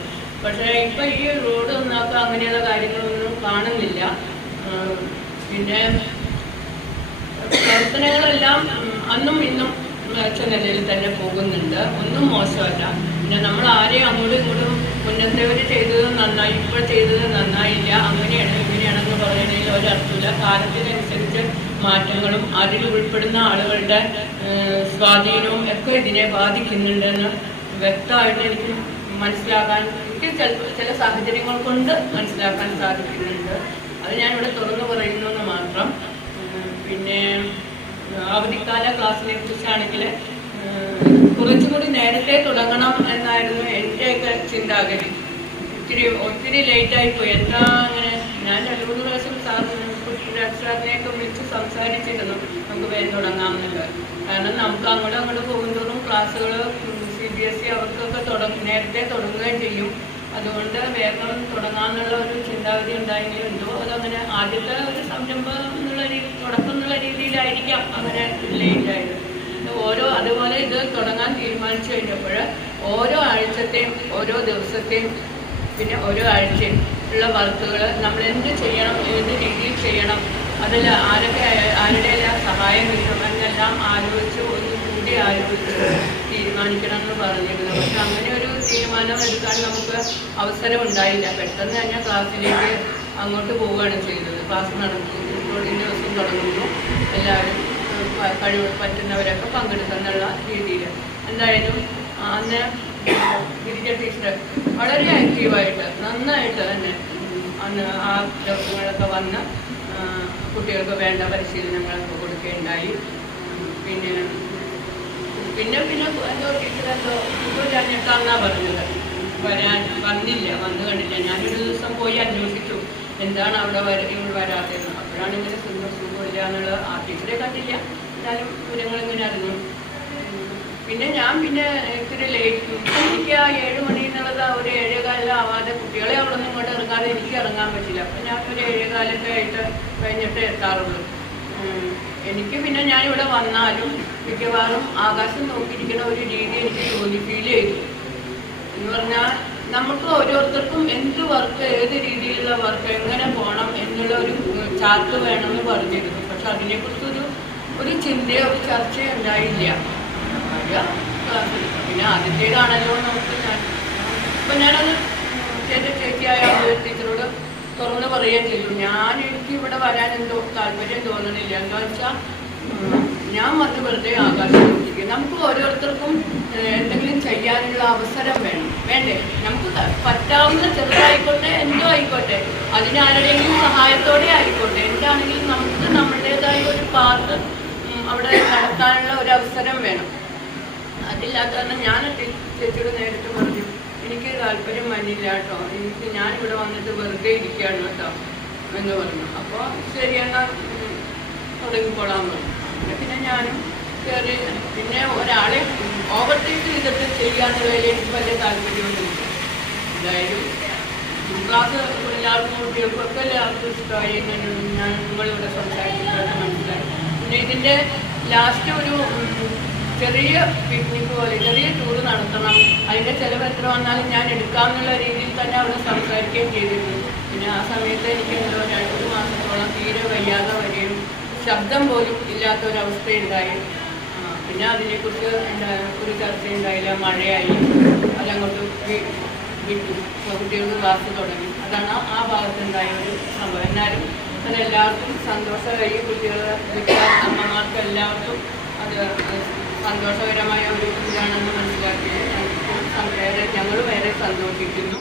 പക്ഷേ ഇപ്പം ഈ റോഡ് ഒന്നാക്കുക അങ്ങനെയുള്ള കാര്യങ്ങളൊന്നും കാണുന്നില്ല. പിന്നെ പ്രവർത്തനങ്ങളെല്ലാം അന്നും ഇന്നും മികച്ച നിലയിൽ തന്നെ പോകുന്നുണ്ട്, ഒന്നും മോശമല്ല. പിന്നെ നമ്മൾ ആരെയും അങ്ങോട്ടും ഇങ്ങോട്ടും മുന്നത്തേവർ ചെയ്തത് നന്നായി, ഇപ്പോൾ ചെയ്തത് നന്നായില്ല, അങ്ങനെയാണ് ഇങ്ങനെയാണെന്ന് പറയുന്നതിൽ ഒരർത്ഥമില്ല. കാലത്തിനനുസരിച്ച് മാറ്റങ്ങളും അതിൽ ഉൾപ്പെടുന്ന ആളുകളുടെ സ്വാധീനവും ഒക്കെ ഇതിനെ ബാധിക്കുന്നുണ്ടെന്ന് വ്യക്തമായിട്ട് എനിക്ക് മനസ്സിലാക്കാൻ, എനിക്ക് ചില സാഹചര്യങ്ങൾ കൊണ്ട് മനസ്സിലാക്കാൻ സാധിക്കുന്നുണ്ട്. അത് ഞാനിവിടെ തുറന്നു പറയുന്നു എന്ന് മാത്രം. പിന്നെ അവധിക്കാല ക്ലാസ്സിനെ കുറിച്ചാണെങ്കിൽ കുറച്ചുകൂടി നേരത്തെ തുടങ്ങണം എന്നായിരുന്നു എൻ്റെയൊക്കെ ചിന്താഗതി. ഒത്തിരി ലേറ്റായിപ്പോയി. എന്താ അങ്ങനെ ഞാൻ 2-3 പ്രാവശ്യം സാറിനെയൊക്കെ വിളിച്ച് സംസാരിച്ചിരുന്നു നമുക്ക് വേഗം തുടങ്ങാമെന്നുള്ളത്. കാരണം നമുക്ക് അങ്ങോട്ട് പോകുന്നതോറും ക്ലാസ്സുകൾ CBSE അവർക്കൊക്കെ നേരത്തെ തുടങ്ങുകയും ചെയ്യും. അതുകൊണ്ട് വേഗം തുടങ്ങാമെന്നുള്ള ഒരു ചിന്താഗതി ഉണ്ടായെങ്കിലും എന്തോ അതങ്ങനെ ആദ്യത്തെ ഒരു സംരംഭം എന്നുള്ള തുടക്കം എന്നുള്ള രീതിയിലായിരിക്കാം അങ്ങനെ ലേറ്റായത്. അതുപോലെ ഇത് തുടങ്ങാൻ തീരുമാനിച്ചു കഴിഞ്ഞപ്പോൾ ഓരോ ആഴ്ചത്തെയും ഓരോ ദിവസത്തെയും പിന്നെ ഓരോ ആഴ്ചയും ഉള്ള വർക്കുകൾ നമ്മൾ എന്ത് ചെയ്യണം, ഏത് രീതിയിൽ ചെയ്യണം, അതിൽ ആരുടെയെല്ലാം സഹായം കിട്ടും എന്നെല്ലാം ആലോചിച്ച് ഒന്നുകൂടി ആലോചിച്ച് തീരുമാനിക്കണം എന്ന് പറഞ്ഞിരുന്നു. പക്ഷെ അങ്ങനെ ഒരു തീരുമാനം എടുക്കാൻ നമുക്ക് അവസരം ഉണ്ടായില്ല. പെട്ടെന്ന് തന്നെ ക്ലാസ്സിലേക്ക് അങ്ങോട്ട് പോവുകയാണ് ചെയ്തത്. ക്ലാസ് നടക്കുന്നു, ദിവസം തുടങ്ങുന്നു, എല്ലാവരും പറ്റുന്നവരൊക്കെ പങ്കെടുക്കുന്നുള്ള രീതിയിൽ. എന്തായാലും അന്ന് ഗിരിജ ടീച്ചർ വളരെ ആക്റ്റീവായിട്ട് നന്നായിട്ട് തന്നെ അന്ന് ആ ദിവസങ്ങളൊക്കെ വന്ന് കുട്ടികൾക്ക് വേണ്ട പരിശീലനങ്ങളൊക്കെ കൊടുക്കുകയുണ്ടായി. പിന്നെ പിന്നെ പിന്നെ എന്തോ ടീച്ചർ ഞാനെത്താന്നാണ് പറഞ്ഞത്. വന്നില്ല, വന്നു കണ്ടില്ല. ഞാനൊരു ദിവസം പോയി അന്വേഷിച്ചു എന്താണ് അവിടെ വരാത്തതെന്ന്. അപ്പോഴാണ് ഇങ്ങനെ സുഖമില്ല എന്നുള്ളത്. ആ ടീച്ചറെ കണ്ടില്ല, എന്നാലും വിവരങ്ങളിങ്ങനെ അറിഞ്ഞു. പിന്നെ ഞാൻ ഇത്തിരി ലേറ്റ്, എനിക്ക് ആ 7 മണി എന്നുള്ളത് ഒരു 7:15 ആവാതെ കുട്ടികളെ അവിടെ നിന്ന് ഇങ്ങോട്ട് ഇറങ്ങാതെ എനിക്ക് ഇറങ്ങാൻ പറ്റില്ല. അപ്പം ഞാൻ ഒരു 7:15 ആയിട്ട് കഴിഞ്ഞിട്ട് എത്താറുള്ളൂ. എനിക്ക് പിന്നെ ഞാനിവിടെ വന്നാലും മിക്കവാറും ആകാശം നോക്കിയിരിക്കുന്ന ഒരു രീതി എനിക്ക് ഫീൽ ചെയ്തു. എന്ന് പറഞ്ഞാൽ നമുക്ക് ഓരോരുത്തർക്കും എന്ത് വർക്ക്, ഏത് രീതിയിലുള്ള വർക്ക്, എങ്ങനെ പോകണം എന്നുള്ള ഒരു ചാർട്ട് വേണമെന്ന് പറഞ്ഞിരുന്നു. പക്ഷെ അതിനെക്കുറിച്ചൊരു ചിന്തയോ ഒരു ചർച്ചയോ ഉണ്ടായില്ല. പിന്നെ ആദ്യത്തേതാണല്ലോ നമുക്ക്. അപ്പം ഞാനത് ചേച്ചിയായ ടീച്ചറോട് തുറന്ന് പറയുകയും ചെയ്തു. എനിക്ക് ഇവിടെ വരാൻ എന്തോ താല്പര്യം തോന്നണില്ല. എന്താ വെച്ചാൽ ഞാൻ വന്ന് വെറുതെ ആകാശം നോക്കിയിരിക്കും. നമുക്ക് ഓരോരുത്തർക്കും എന്തെങ്കിലും ചെയ്യാനുള്ള അവസരം വേണ്ടേ? നമുക്ക് പറ്റാവുന്ന ചെറുതായിക്കോട്ടെ, എന്തോ ആയിക്കോട്ടെ, അതിനാരുടെയെങ്കിലും സഹായത്തോടെ ആയിക്കോട്ടെ, എന്താണെങ്കിലും നമുക്ക് നമ്മുടേതായ ഒരു പാർട്ട് അവിടെ നടത്താനുള്ള ഒരു അവസരം വേണം. അതില്ലാത്ത കാരണം ഞാൻ ചേച്ചിയോട് നേരിട്ട് പറഞ്ഞു, എനിക്ക് താല്പര്യം വന്നില്ല കേട്ടോ, ഞാനിവിടെ വന്നിട്ട് വെറുതെ ഇരിക്കുകയാണ് കേട്ടോ എന്ന് പറഞ്ഞു. അപ്പോൾ ശരി എന്നാൽ തുടങ്ങിക്കോളാൻ പറഞ്ഞു. പിന്നെ ഞാനും കയറി. പിന്നെ ഒരാളെ ഓവർടേക്ക് ചെയ്തിട്ട് ചെയ്യാന്നുള്ളതിൽ എനിക്ക് വലിയ താല്പര്യമൊന്നുമില്ല. എന്തായാലും ക്ലാസ് എല്ലാവർക്കും കുട്ടികൾക്കൊക്കെ എല്ലാവർക്കും ഇഷ്ടമായി. നിങ്ങളിവിടെ സംസാരിച്ചിട്ടൊക്കെ മനസ്സിലായി. പിന്നെ ഇതിൻ്റെ ലാസ്റ്റ് ഒരു ചെറിയ പിക്നിക് പോലെ ചെറിയ ടൂർ നടത്തണം, അതിൻ്റെ ചിലവ് എത്ര വന്നാലും ഞാൻ എടുക്കാമെന്നുള്ള രീതിയിൽ തന്നെ അവിടെ സംസാരിക്കുകയും ചെയ്തിരുന്നു. പിന്നെ ആ സമയത്ത് എനിക്ക് എന്തോ 2 മാസത്തോളം തീരെ വയ്യാതെ വരികയും ശബ്ദം പോലും ഇല്ലാത്തൊരവസ്ഥയുണ്ടായി. പിന്നെ അതിനെക്കുറിച്ച് ഒരു ചർച്ചയുണ്ടായില്ല. മഴയായി, അതങ്ങോട്ട് വിട്ടു, കുട്ടികൾക്ക് ക്ലാസ് തുടങ്ങി. അതാണ് ആ ഭാഗത്തുണ്ടായ ഒരു സംഭവം. എന്നാലും അതെല്ലാവർക്കും സന്തോഷമായി. കുട്ടികളുടെ അമ്മമാർക്ക് എല്ലാവർക്കും അത് സന്തോഷകരമായ ഒരു ഇതാണെന്ന് മനസ്സിലാക്കി ഞങ്ങൾ വേറെ സന്തോഷിക്കുന്നു.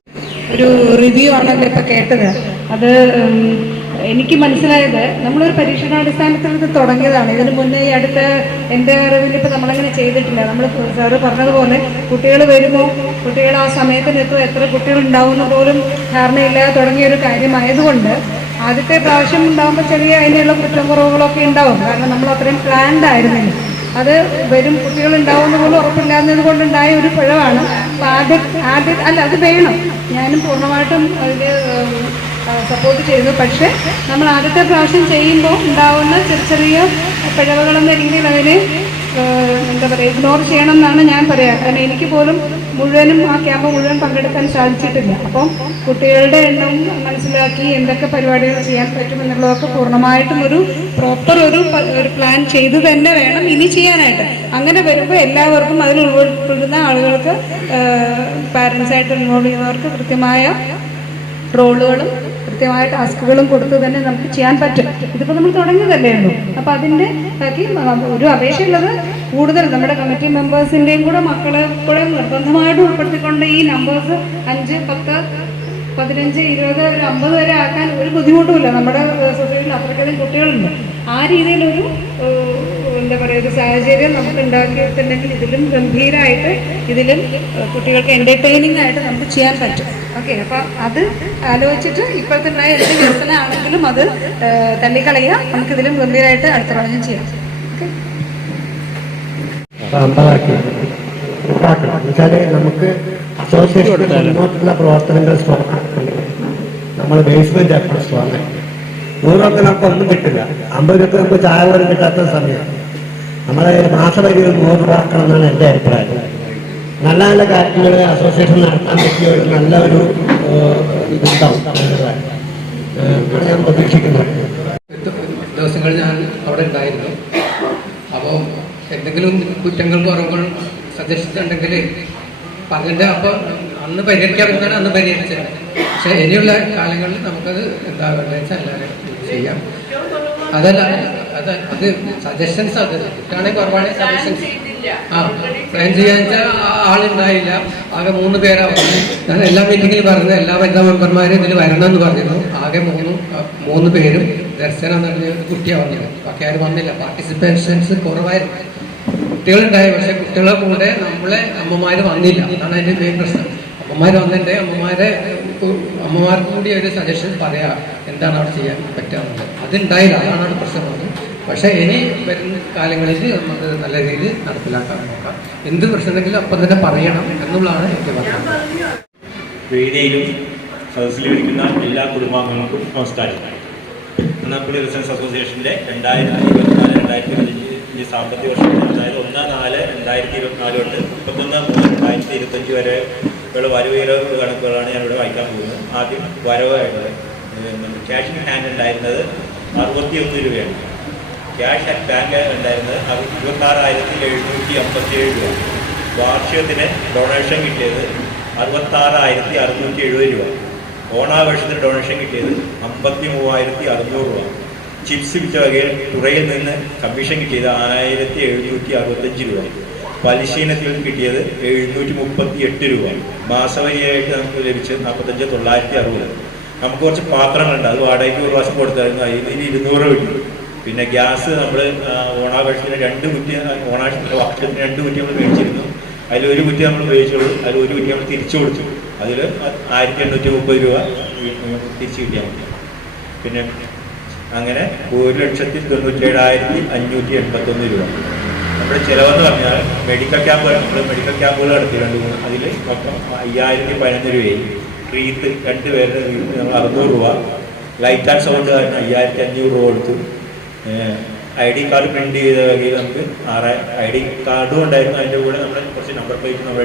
ഒരു റിവ്യൂ ആണല്ലോ ഇപ്പൊ കേട്ടത്. അത് എനിക്ക് മനസ്സിലായത് നമ്മളൊരു പരീക്ഷണാടിസ്ഥാനത്തിൽ ഇത് തുടങ്ങിയതാണ്. ഇതിന് മുന്നേ ഈ അടുത്ത എൻ്റെ അറിവിൽ ഇപ്പോൾ നമ്മളങ്ങനെ ചെയ്തിട്ടില്ല. നമ്മൾ സാറ് പറഞ്ഞതുപോലെ കുട്ടികൾ വരുമ്പോൾ കുട്ടികൾ ആ സമയത്തിനെത്തും, എത്ര കുട്ടികൾ ഉണ്ടാവുമെന്ന് പോലും ധാരണയില്ലാതെ തുടങ്ങിയൊരു കാര്യമായതുകൊണ്ട് ആദ്യത്തെ പ്രാവശ്യം ഉണ്ടാകുമ്പോൾ ചെറിയ അതിനുള്ള കുറ്റം കുറവുകളൊക്കെ ഉണ്ടാവും. കാരണം നമ്മൾ അത്രയും പ്ലാൻഡ് ആയിരുന്നില്ല. അത് വരും കുട്ടികൾ ഉണ്ടാവുമെന്ന് പോലും ഉറപ്പില്ലാത്തത് കൊണ്ടുണ്ടായ ഒരു പിഴവാണ്. അപ്പോൾ അല്ല അത് വേണം, ഞാനും പൂർണ്ണമായിട്ടും അതിൽ സപ്പോർട്ട് ചെയ്തു. പക്ഷേ നമ്മൾ ആദ്യത്തെ പ്രാവശ്യം ചെയ്യുമ്പോൾ ഉണ്ടാവുന്ന ചെറിയ പിഴവുകളെന്ന രീതിയിൽ അതിനെ എന്താ പറയുക ഇഗ്നോർ ചെയ്യണം എന്നാണ് ഞാൻ പറയാം. കാരണം എനിക്ക് പോലും മുഴുവനും ആ ക്യാമ്പ് മുഴുവൻ പങ്കെടുക്കാൻ സാധിച്ചിട്ടില്ല. അപ്പം കുട്ടികളുടെ എണ്ണം മനസ്സിലാക്കി എന്തൊക്കെ പരിപാടികൾ ചെയ്യാൻ പറ്റുമെന്നുള്ളതൊക്കെ പൂർണ്ണമായിട്ടും ഒരു പ്രോപ്പർ ഒരു പ്ലാൻ ചെയ്തു തന്നെ വേണം ഇനി ചെയ്യാനായിട്ട്. അങ്ങനെ വരുമ്പോൾ എല്ലാവർക്കും അതിൽ ഉൾപ്പെടുന്ന ആളുകൾക്ക് പാരൻസായിട്ട് ഇൻവോൾവ് ചെയ്യുന്നവർക്ക് കൃത്യമായ റോളുകളും കൃത്യമായ ടാസ്കുകളും കൊടുത്ത് തന്നെ നമുക്ക് ചെയ്യാൻ പറ്റും. ഇതിപ്പോൾ നമ്മൾ തുടങ്ങിയതല്ലേ ഉള്ളൂ. അപ്പം അതിൻ്റെ ഒരു അപേക്ഷയുള്ളത് കൂടുതൽ നമ്മുടെ കമ്മിറ്റി മെമ്പേഴ്സിൻ്റെയും കൂടെ മക്കളെ കൂടെ നിർബന്ധമായിട്ട് ഉൾപ്പെടുത്തിക്കൊണ്ട് ഈ നമ്പേഴ്സ് 5, 10, 15, 20, 50 വരെ ആക്കാൻ ഒരു ബുദ്ധിമുട്ടുമില്ല. നമ്മുടെ സൊസൈറ്റിയിൽ അത്രയ്ക്കധികം കുട്ടികളുണ്ട്. ആ രീതിയിലൊരു എന്താ പറയുക ഒരു സാഹചര്യം നമുക്ക് ഉണ്ടാക്കിയിട്ടുണ്ടെങ്കിൽ ഇതിലും ഗംഭീരമായിട്ട് ഇതിലും കുട്ടികൾക്ക് എൻ്റർടൈനിങ് ആയിട്ട് നമുക്ക് ചെയ്യാൻ പറ്റും. ഓക്കെ, അപ്പം അത് ആലോചിച്ചിട്ട് ഇപ്പോഴത്തെ ഉണ്ടായ എന്ത് വ്യസനമാണെങ്കിലും അത് തള്ളിക്കളയുക. നമുക്കിതിലും ഗംഭീരമായിട്ട് അടുത്ത പ്രാവശ്യം ചെയ്യാം. ഓക്കെ, നമുക്ക് അസോസിയേഷൻ മുന്നോട്ടുള്ള പ്രവർത്തനങ്ങൾ നമ്മൾ ബേസ്മെന്റ് എപ്പോഴും സ്ട്രോങ്. 100 നമുക്ക് ഒന്നും കിട്ടില്ല, 50 നമുക്ക് ചായ പോലും കിട്ടാത്ത സമയം. നമ്മളെ മാസപരി 100 രൂപ ആക്കണം എന്നാണ് എൻ്റെ അഭിപ്രായം. നല്ല നല്ല കാര്യങ്ങൾ അസോസിയേഷൻ നടത്താൻ പറ്റിയ ഒരു നല്ല ഒരു ഇതുണ്ടാവും ഞാൻ പ്രതീക്ഷിക്കുന്നത്. ദിവസങ്ങൾ ഞാൻ അവിടെ ഉണ്ടായിരുന്നു. അപ്പോൾ എന്തെങ്കിലും കുറ്റങ്ങൾ കുറവുകൾ സജഷൻസ് പറഞ്ഞിട്ട് അപ്പോൾ അന്ന് പരിഹരിക്കാൻ പറ്റുന്നതാണ് അന്ന് പരിഹരിച്ചത്. പക്ഷെ ഇനിയുള്ള കാലങ്ങളിൽ നമുക്കത് എന്താ വേണ്ടത് വെച്ചാൽ എല്ലാവരും ചെയ്യാം. അതല്ല അത് സജഷൻസ് അത് കുറ്റാണെങ്കിൽ കുറവാണെങ്കിൽ സജഷൻസ് പ്ലാൻ ചെയ്യാന്ന് വെച്ചാൽ ആളുണ്ടായില്ല. ആകെ 3 പേരാ വന്നത്. ഞാൻ എല്ലാ മീറ്റിങ്ങിലും പറഞ്ഞത് എല്ലാ വനിതാ മെമ്പർമാരും ഇതിൽ വരണമെന്ന് പറഞ്ഞിരുന്നു. ആകെ 3 പേരും ദർശന എന്ന് പറഞ്ഞ കുട്ടിയാണ് വന്നത്. ബാക്കി ആരും വന്നില്ല. പാർട്ടിസിപ്പേഷൻസ് കുറവായിരുന്നു. കുട്ടികളുണ്ടായി, പക്ഷെ കുട്ടികളെ കൂടെ നമ്മളെ അമ്മമാർ വന്നില്ല. അതാണ് അതിൻ്റെ മെയിൻ പ്രശ്നം. അമ്മമാർ വന്നിട്ട് അമ്മമാർക്ക് കൂടി ഒരു സജഷൻ പറയാം എന്താണ് അവിടെ ചെയ്യാൻ പറ്റാറുള്ളത്. അതുണ്ടായില്ല, അതാണ് അവിടെ പ്രശ്നം വന്നത്. പക്ഷെ ഇനി വരുന്ന കാലങ്ങളിൽ നമുക്ക് നല്ല രീതിയിൽ നടപ്പിലാക്കാൻ നോക്കാം. എന്ത് പ്രശ്നമെങ്കിലും അപ്പം തന്നെ പറയണം എന്നുള്ളതാണ് എനിക്ക് പറയുന്നത്. വേദിയിലും സദസ്സിലും ഇരിക്കുന്ന എല്ലാ കുടുംബാംഗങ്ങൾക്കും നമസ്കാരം. നന്നപ്പള്ളി റെസിഡൻസ് അസോസിയേഷൻ്റെ 2024-2025 സാമ്പത്തിക വർഷത്തിൽ, അതായത് 1/4/2024 തൊട്ട് 31/3/2025 വരെ ഉള്ള വരവ് കണക്കുകളാണ് ഞാനിവിടെ വായിക്കാൻ പോകുന്നത്. ആദ്യം വരവായിട്ട് ക്യാഷ് ഇൻ ഹാൻഡ് ഉണ്ടായിരുന്നത് 61 രൂപയാണ്. ക്യാഷ് അറ്റ് ബാങ്ക് ഉണ്ടായിരുന്നത് 26,757 രൂപ. വാർഷികത്തിന് ഡൊണേഷൻ കിട്ടിയത് 66,670 രൂപ. ഓണാഘോഷത്തിന് ഡൊണേഷൻ കിട്ടിയത് 53,600 രൂപ. ചിപ്സ് വിറ്റ വകയിൽ തുറയിൽ നിന്ന് കമ്മീഷൻ കിട്ടിയത് 1,765 രൂപ. പലിശീനത്തിൽ കിട്ടിയത് 738 രൂപ. മാസവരിയായിട്ട് നമുക്ക് ലഭിച്ചത് 45,960. നമുക്ക് കുറച്ച് പാത്രങ്ങളുണ്ട്, അത് വാടകയ്ക്ക് ഒരു പ്രാവശ്യം കൊടുത്തായിരുന്നു. അതിന് 200 കിട്ടി. പിന്നെ ഗ്യാസ് നമ്മൾ ഓണാഘോഷത്തിന് 2 കുറ്റി, ഓണാഘോഷത്തിൻ്റെ വർഷത്തിന് 2 കുറ്റി നമ്മൾ മേടിച്ചിരുന്നു. അതിൽ 1 കുറ്റി നമ്മൾ ഉപയോഗിച്ചുള്ളൂ. അതിൽ 1 കുറ്റി നമ്മൾ തിരിച്ചു കൊടുത്തു. അതിൽ 1,830 രൂപ തിരിച്ചു കിട്ടിയാൽ മതി. പിന്നെ അങ്ങനെ 1,97,581 രൂപ. നമ്മുടെ ചിലവെന്ന് പറഞ്ഞാൽ മെഡിക്കൽ ക്യാമ്പുകൾ നടത്തി 2-3. അതിൽ മൊത്തം 5,011 രൂപയായി. റീത്ത് 2 പേരുടെ റീത്ത് നമ്മൾ 600 രൂപ. ലൈറ്റ് ആൻഡ് സൗണ്ട് കാരണം 5,500 രൂപ കൊടുത്തു. ID കാർഡ് പ്രിന്റ് ചെയ്ത വകയിൽ നമുക്ക് ID കാർഡും ഉണ്ടായിരുന്നു. അതിൻ്റെ കൂടെ നമ്മൾ കുറച്ച് നമ്പർ പ്ലേറ്റ് നമ്മൾ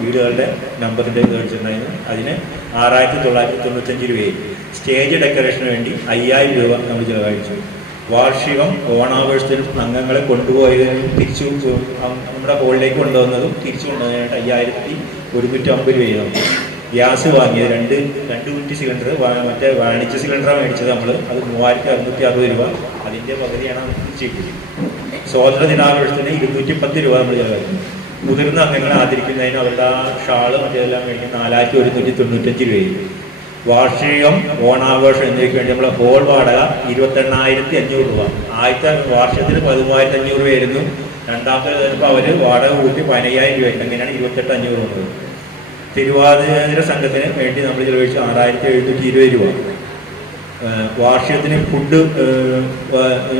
വീടുകളുടെ നമ്പറിൻ്റെ മേടിച്ചിട്ടുണ്ടായിരുന്നു. അതിന് 6,995 രൂപയായി. സ്റ്റേജ് ഡെക്കറേഷന് വേണ്ടി 5,000 രൂപ നമ്മൾ ചിലവഴിച്ചു. വാർഷികം ഓണാഘോഷത്തിനും അംഗങ്ങളെ കൊണ്ടുപോയതിനും തിരിച്ചു നമ്മുടെ ഹോളിലേക്ക് കൊണ്ടുവന്നതും തിരിച്ചു കൊണ്ടുവന്നതിനായിട്ട് 5,150 രൂപയാണ്. ഗ്യാസ് വാങ്ങിയത് 2 കുറ്റി സിലിണ്ടർ, മറ്റേ വാണിജ്യ സിലിണ്ടറാണ് മേടിച്ചത് നമ്മൾ. അത് 3,660 രൂപ. അതിൻ്റെ പകുതിയാണ് നമുക്ക് തിരിച്ചു കിട്ടിയത്. സ്വാതന്ത്ര്യ ദിനാഘോഷത്തിന് 210 രൂപ നമ്മൾ ചിലവായിരുന്നു. മുതിർന്ന അംഗങ്ങളെ ആദരിക്കുന്നതിന് അവരുടെ ആ ഷാള് മറ്റേതെല്ലാം വേണ്ടി 4,195 രൂപയായി. വാർഷികം, ഓണാഘോഷം എന്നിവയ്ക്ക് വേണ്ടി നമ്മളെ ഹോൾ വാടക 28,500 രൂപ. ആദ്യത്തെ വർഷത്തിൽ 13,500 രൂപയായിരുന്നു. രണ്ടാമത്തെ ചിലപ്പോൾ അവർ വാടക കൂട്ടി 15,000 രൂപ. അങ്ങനെയാണ് 28,500 വന്നത്. തിരുവാതിര സംഘത്തിന് വേണ്ടി നമ്മൾ ചിലവഴിച്ച് 6,720 രൂപ. വാർഷികത്തിന് ഫുഡ്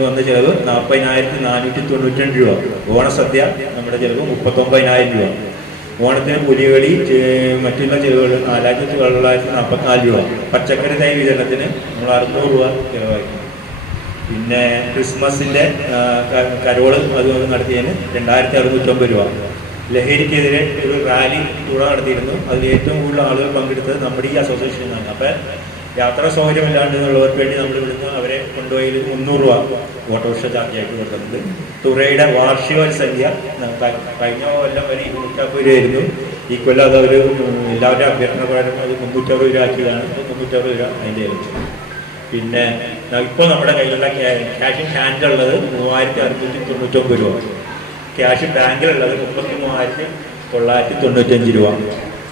വന്ന ചിലവ് 40,492 രൂപ. ഓണസദ്യ നമ്മുടെ ചിലവ് 39,000 രൂപ. ഓണത്തിന് പുലികളി മറ്റുള്ള ചിലവുകൾ 4,944 രൂപ. പച്ചക്കറി തൈ വിതരണത്തിന് നമ്മൾ 600 രൂപ ചിലവാക്കി. പിന്നെ ക്രിസ്മസിൻ്റെ കരോള് അത് നടത്തിയതിന് 2,650 രൂപ. ലഹരിക്കെതിരെ ഒരു റാലി കൂടെ നടത്തിയിരുന്നു. അതിൽ ഏറ്റവും കൂടുതൽ ആളുകൾ പങ്കെടുത്തത് നമ്മുടെ ഈ അസോസിയേഷനാണ്. അപ്പം യാത്രാ സൗകര്യമില്ലാണ്ടുള്ളവർക്ക് വേണ്ടി നമ്മൾ ഇവിടുന്ന് അവരെ കൊണ്ടുപോയി 300 രൂപ ഓട്ടോറിക്ഷ ചാർജായിട്ട് കൊടുക്കുന്നുണ്ട്. തുറയുടെ വാർഷികോത്സവ്യ കഴിഞ്ഞ കൊല്ലം വരെ 250 രൂപയായിരുന്നു. ഈ കൊല്ലം അത് അവർ എല്ലാവരുടെ അഭ്യർത്ഥന പ്രകാരം അത് 360 രൂപ ആക്കിയതാണ്. 360 രൂപ അതിൻ്റെ ലക്ഷ്യം. പിന്നെ ഇപ്പോൾ നമ്മുടെ കയ്യിലുള്ള ക്യാഷ് ഹാൻഡുള്ളത് 3,699 രൂപ. ക്യാഷ് ബാങ്കിലുള്ളത് 33,995 രൂപ.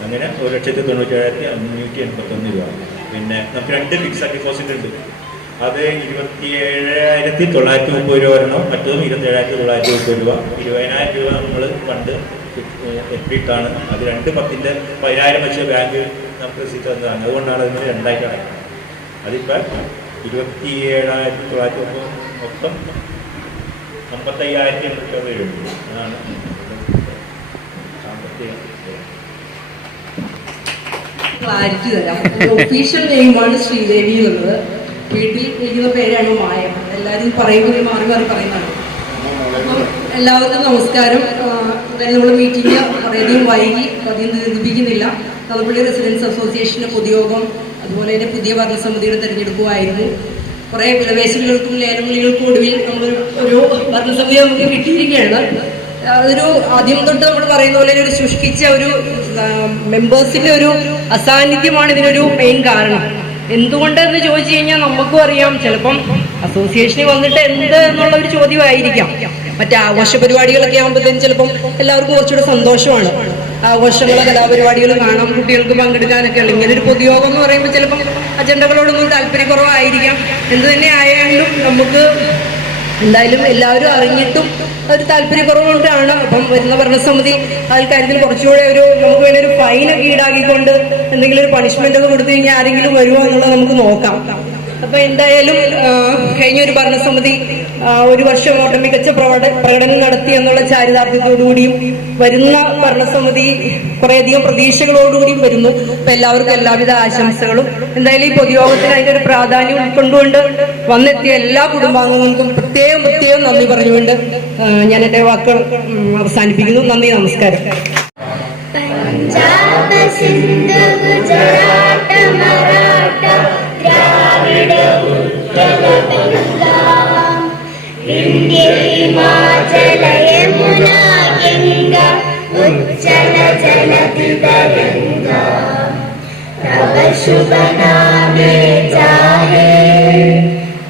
അങ്ങനെ 1,97,581 രൂപ. പിന്നെ നമുക്ക് 2 ഫിക്സഡ് ഡിപ്പോസിറ്റ് ഉണ്ട്. അത് 27,930 രൂപ വരണം. മറ്റതും 27,930 രൂപ. 20,000 രൂപ നമ്മൾ ഫണ്ട് എത്തിയിട്ടാണ്. അത് 2/10 10,000 വെച്ച് ബാങ്ക് നമുക്ക് റെസിപ്റ്റ് തന്നതാണ്. അതുകൊണ്ടാണ് അതിന് 2ആയിട്ട് അടയ്ക്കുന്നത്. അതിപ്പോൾ 27,930 മൊത്തം 55,800 രൂപ. അതാണ് സാമ്പത്തിക ക്ലാരിറ്റി തരാം. ഒഫീഷ്യൽ നെയിമാണ് ശ്രീദേവി എന്നുള്ളത്. വീട്ടിൽ ഇരിക്കുന്ന പേരാണ് മായ. എല്ലാവരും പറയുമ്പോൾ മാറി മാറി പറയുന്നതാണ്. അപ്പം എല്ലാവർക്കും നമസ്കാരം. നമ്മൾ മീറ്റിംഗ് വളരെയധികം വൈകി, അധികം ദീർഘിപ്പിക്കുന്നില്ല. തലപ്പള്ളി റെസിഡൻസ് അസോസിയേഷൻ്റെ പൊതുയോഗം, അതുപോലെ തന്നെ പുതിയ ഭരണസമിതിയുടെ തെരഞ്ഞെടുപ്പുമായിരുന്നു. കുറേ വിലപേശലുകൾക്കും ലേലവിളികൾക്കും ഒടുവിൽ ഒരു ഭരണസമിതി നമുക്ക് കിട്ടിയിരിക്കുകയാണ്. അതൊരു ആദ്യം തൊട്ട് നമ്മൾ പറയുന്ന പോലെ ഒരു ശുഷ്കിച്ച ഒരു മെമ്പേഴ്സിന്റെ ഒരു അസാന്നിധ്യമാണ് ഇതിനൊരു മെയിൻ കാരണം. എന്തുകൊണ്ടെന്ന് ചോദിച്ചു കഴിഞ്ഞാൽ നമുക്കും അറിയാം, ചിലപ്പം അസോസിയേഷനിൽ വന്നിട്ട് എന്ത് എന്നുള്ള ഒരു ചോദ്യമായിരിക്കാം. മറ്റേ ആഘോഷ പരിപാടികളൊക്കെ ആകുമ്പോഴത്തേനും ചിലപ്പം എല്ലാവർക്കും കുറച്ചുകൂടെ സന്തോഷമാണ്. ആഘോഷങ്ങളോ കലാപരിപാടികൾ കാണാം, കുട്ടികൾക്ക് പങ്കെടുക്കാനൊക്കെ ഉള്ളു. ഇങ്ങനെ ഒരു പൊതുയോഗം എന്ന് പറയുമ്പോൾ ചിലപ്പം അജണ്ടകളോടൊന്നും താല്പര്യക്കുറവായിരിക്കാം. എന്ത് തന്നെ ആയാലും നമുക്ക് എന്തായാലും എല്ലാവരും അറിഞ്ഞിട്ടും ഒരു താല്പര്യക്കുറവുകൊണ്ടാണ്. അപ്പം വരുന്ന ഭരണസമിതി കാര്യത്തിൽ കുറച്ചുകൂടെ നമുക്ക് വേണ്ടി ഒരു ഫൈനൊക്കെ ഈടാക്കിക്കൊണ്ട് എന്തെങ്കിലും ഒരു പണിഷ്മെന്റ് ഒക്കെ കൊടുത്തു കഴിഞ്ഞാൽ ആരെങ്കിലും വരുമോ എന്നുള്ളത് നമുക്ക് നോക്കാം. അപ്പൊ എന്തായാലും കഴിഞ്ഞ ഒരു ഭരണസമിതി 1 വർഷം ഒട്ടമികച്ച പ്രകടനം നടത്തി എന്നുള്ള ചാരിതാർത്ഥ്യത്തോടുകൂടിയും വരുന്ന ഭരണസമിതി കുറേയധികം പ്രതീക്ഷകളോടുകൂടിയും വരുന്നു. അപ്പൊ എല്ലാവർക്കും എല്ലാവിധ ആശംസകളും. എന്തായാലും ഈ പൊതുയോഗത്തിന് അതിന്റെ ഒരു പ്രാധാന്യം ഉൾക്കൊണ്ടുകൊണ്ട് വന്നെത്തിയ എല്ലാ കുടുംബാംഗങ്ങൾക്കും പ്രത്യേകം നന്ദി പറഞ്ഞുകൊണ്ട് ഞാൻ എന്റെ വാക്കുകൾ അവസാനിപ്പിക്കുന്നു. നന്ദി, നമസ്കാരം. പഞ്ചാബ്, സിന്ധ്, ഗുജറാത്ത്, മറാഠ, ദ്രാവിഡ, ഉത്കല, ബംഗാ, വിന്ധ്യ, ഹിമാചല, യമുന, ഗംഗ, ഉജ്ജല, ജലധി, തരംഗാ, തവ ശുഭ നാമേ ജാഹേ,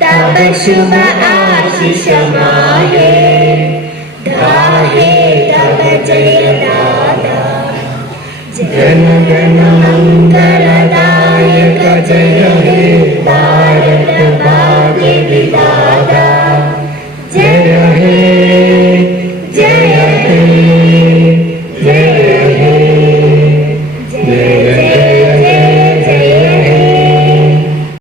तब शुभ आशीष माहे, गाहे तब जय दादा, जन गण मंगलदायक जय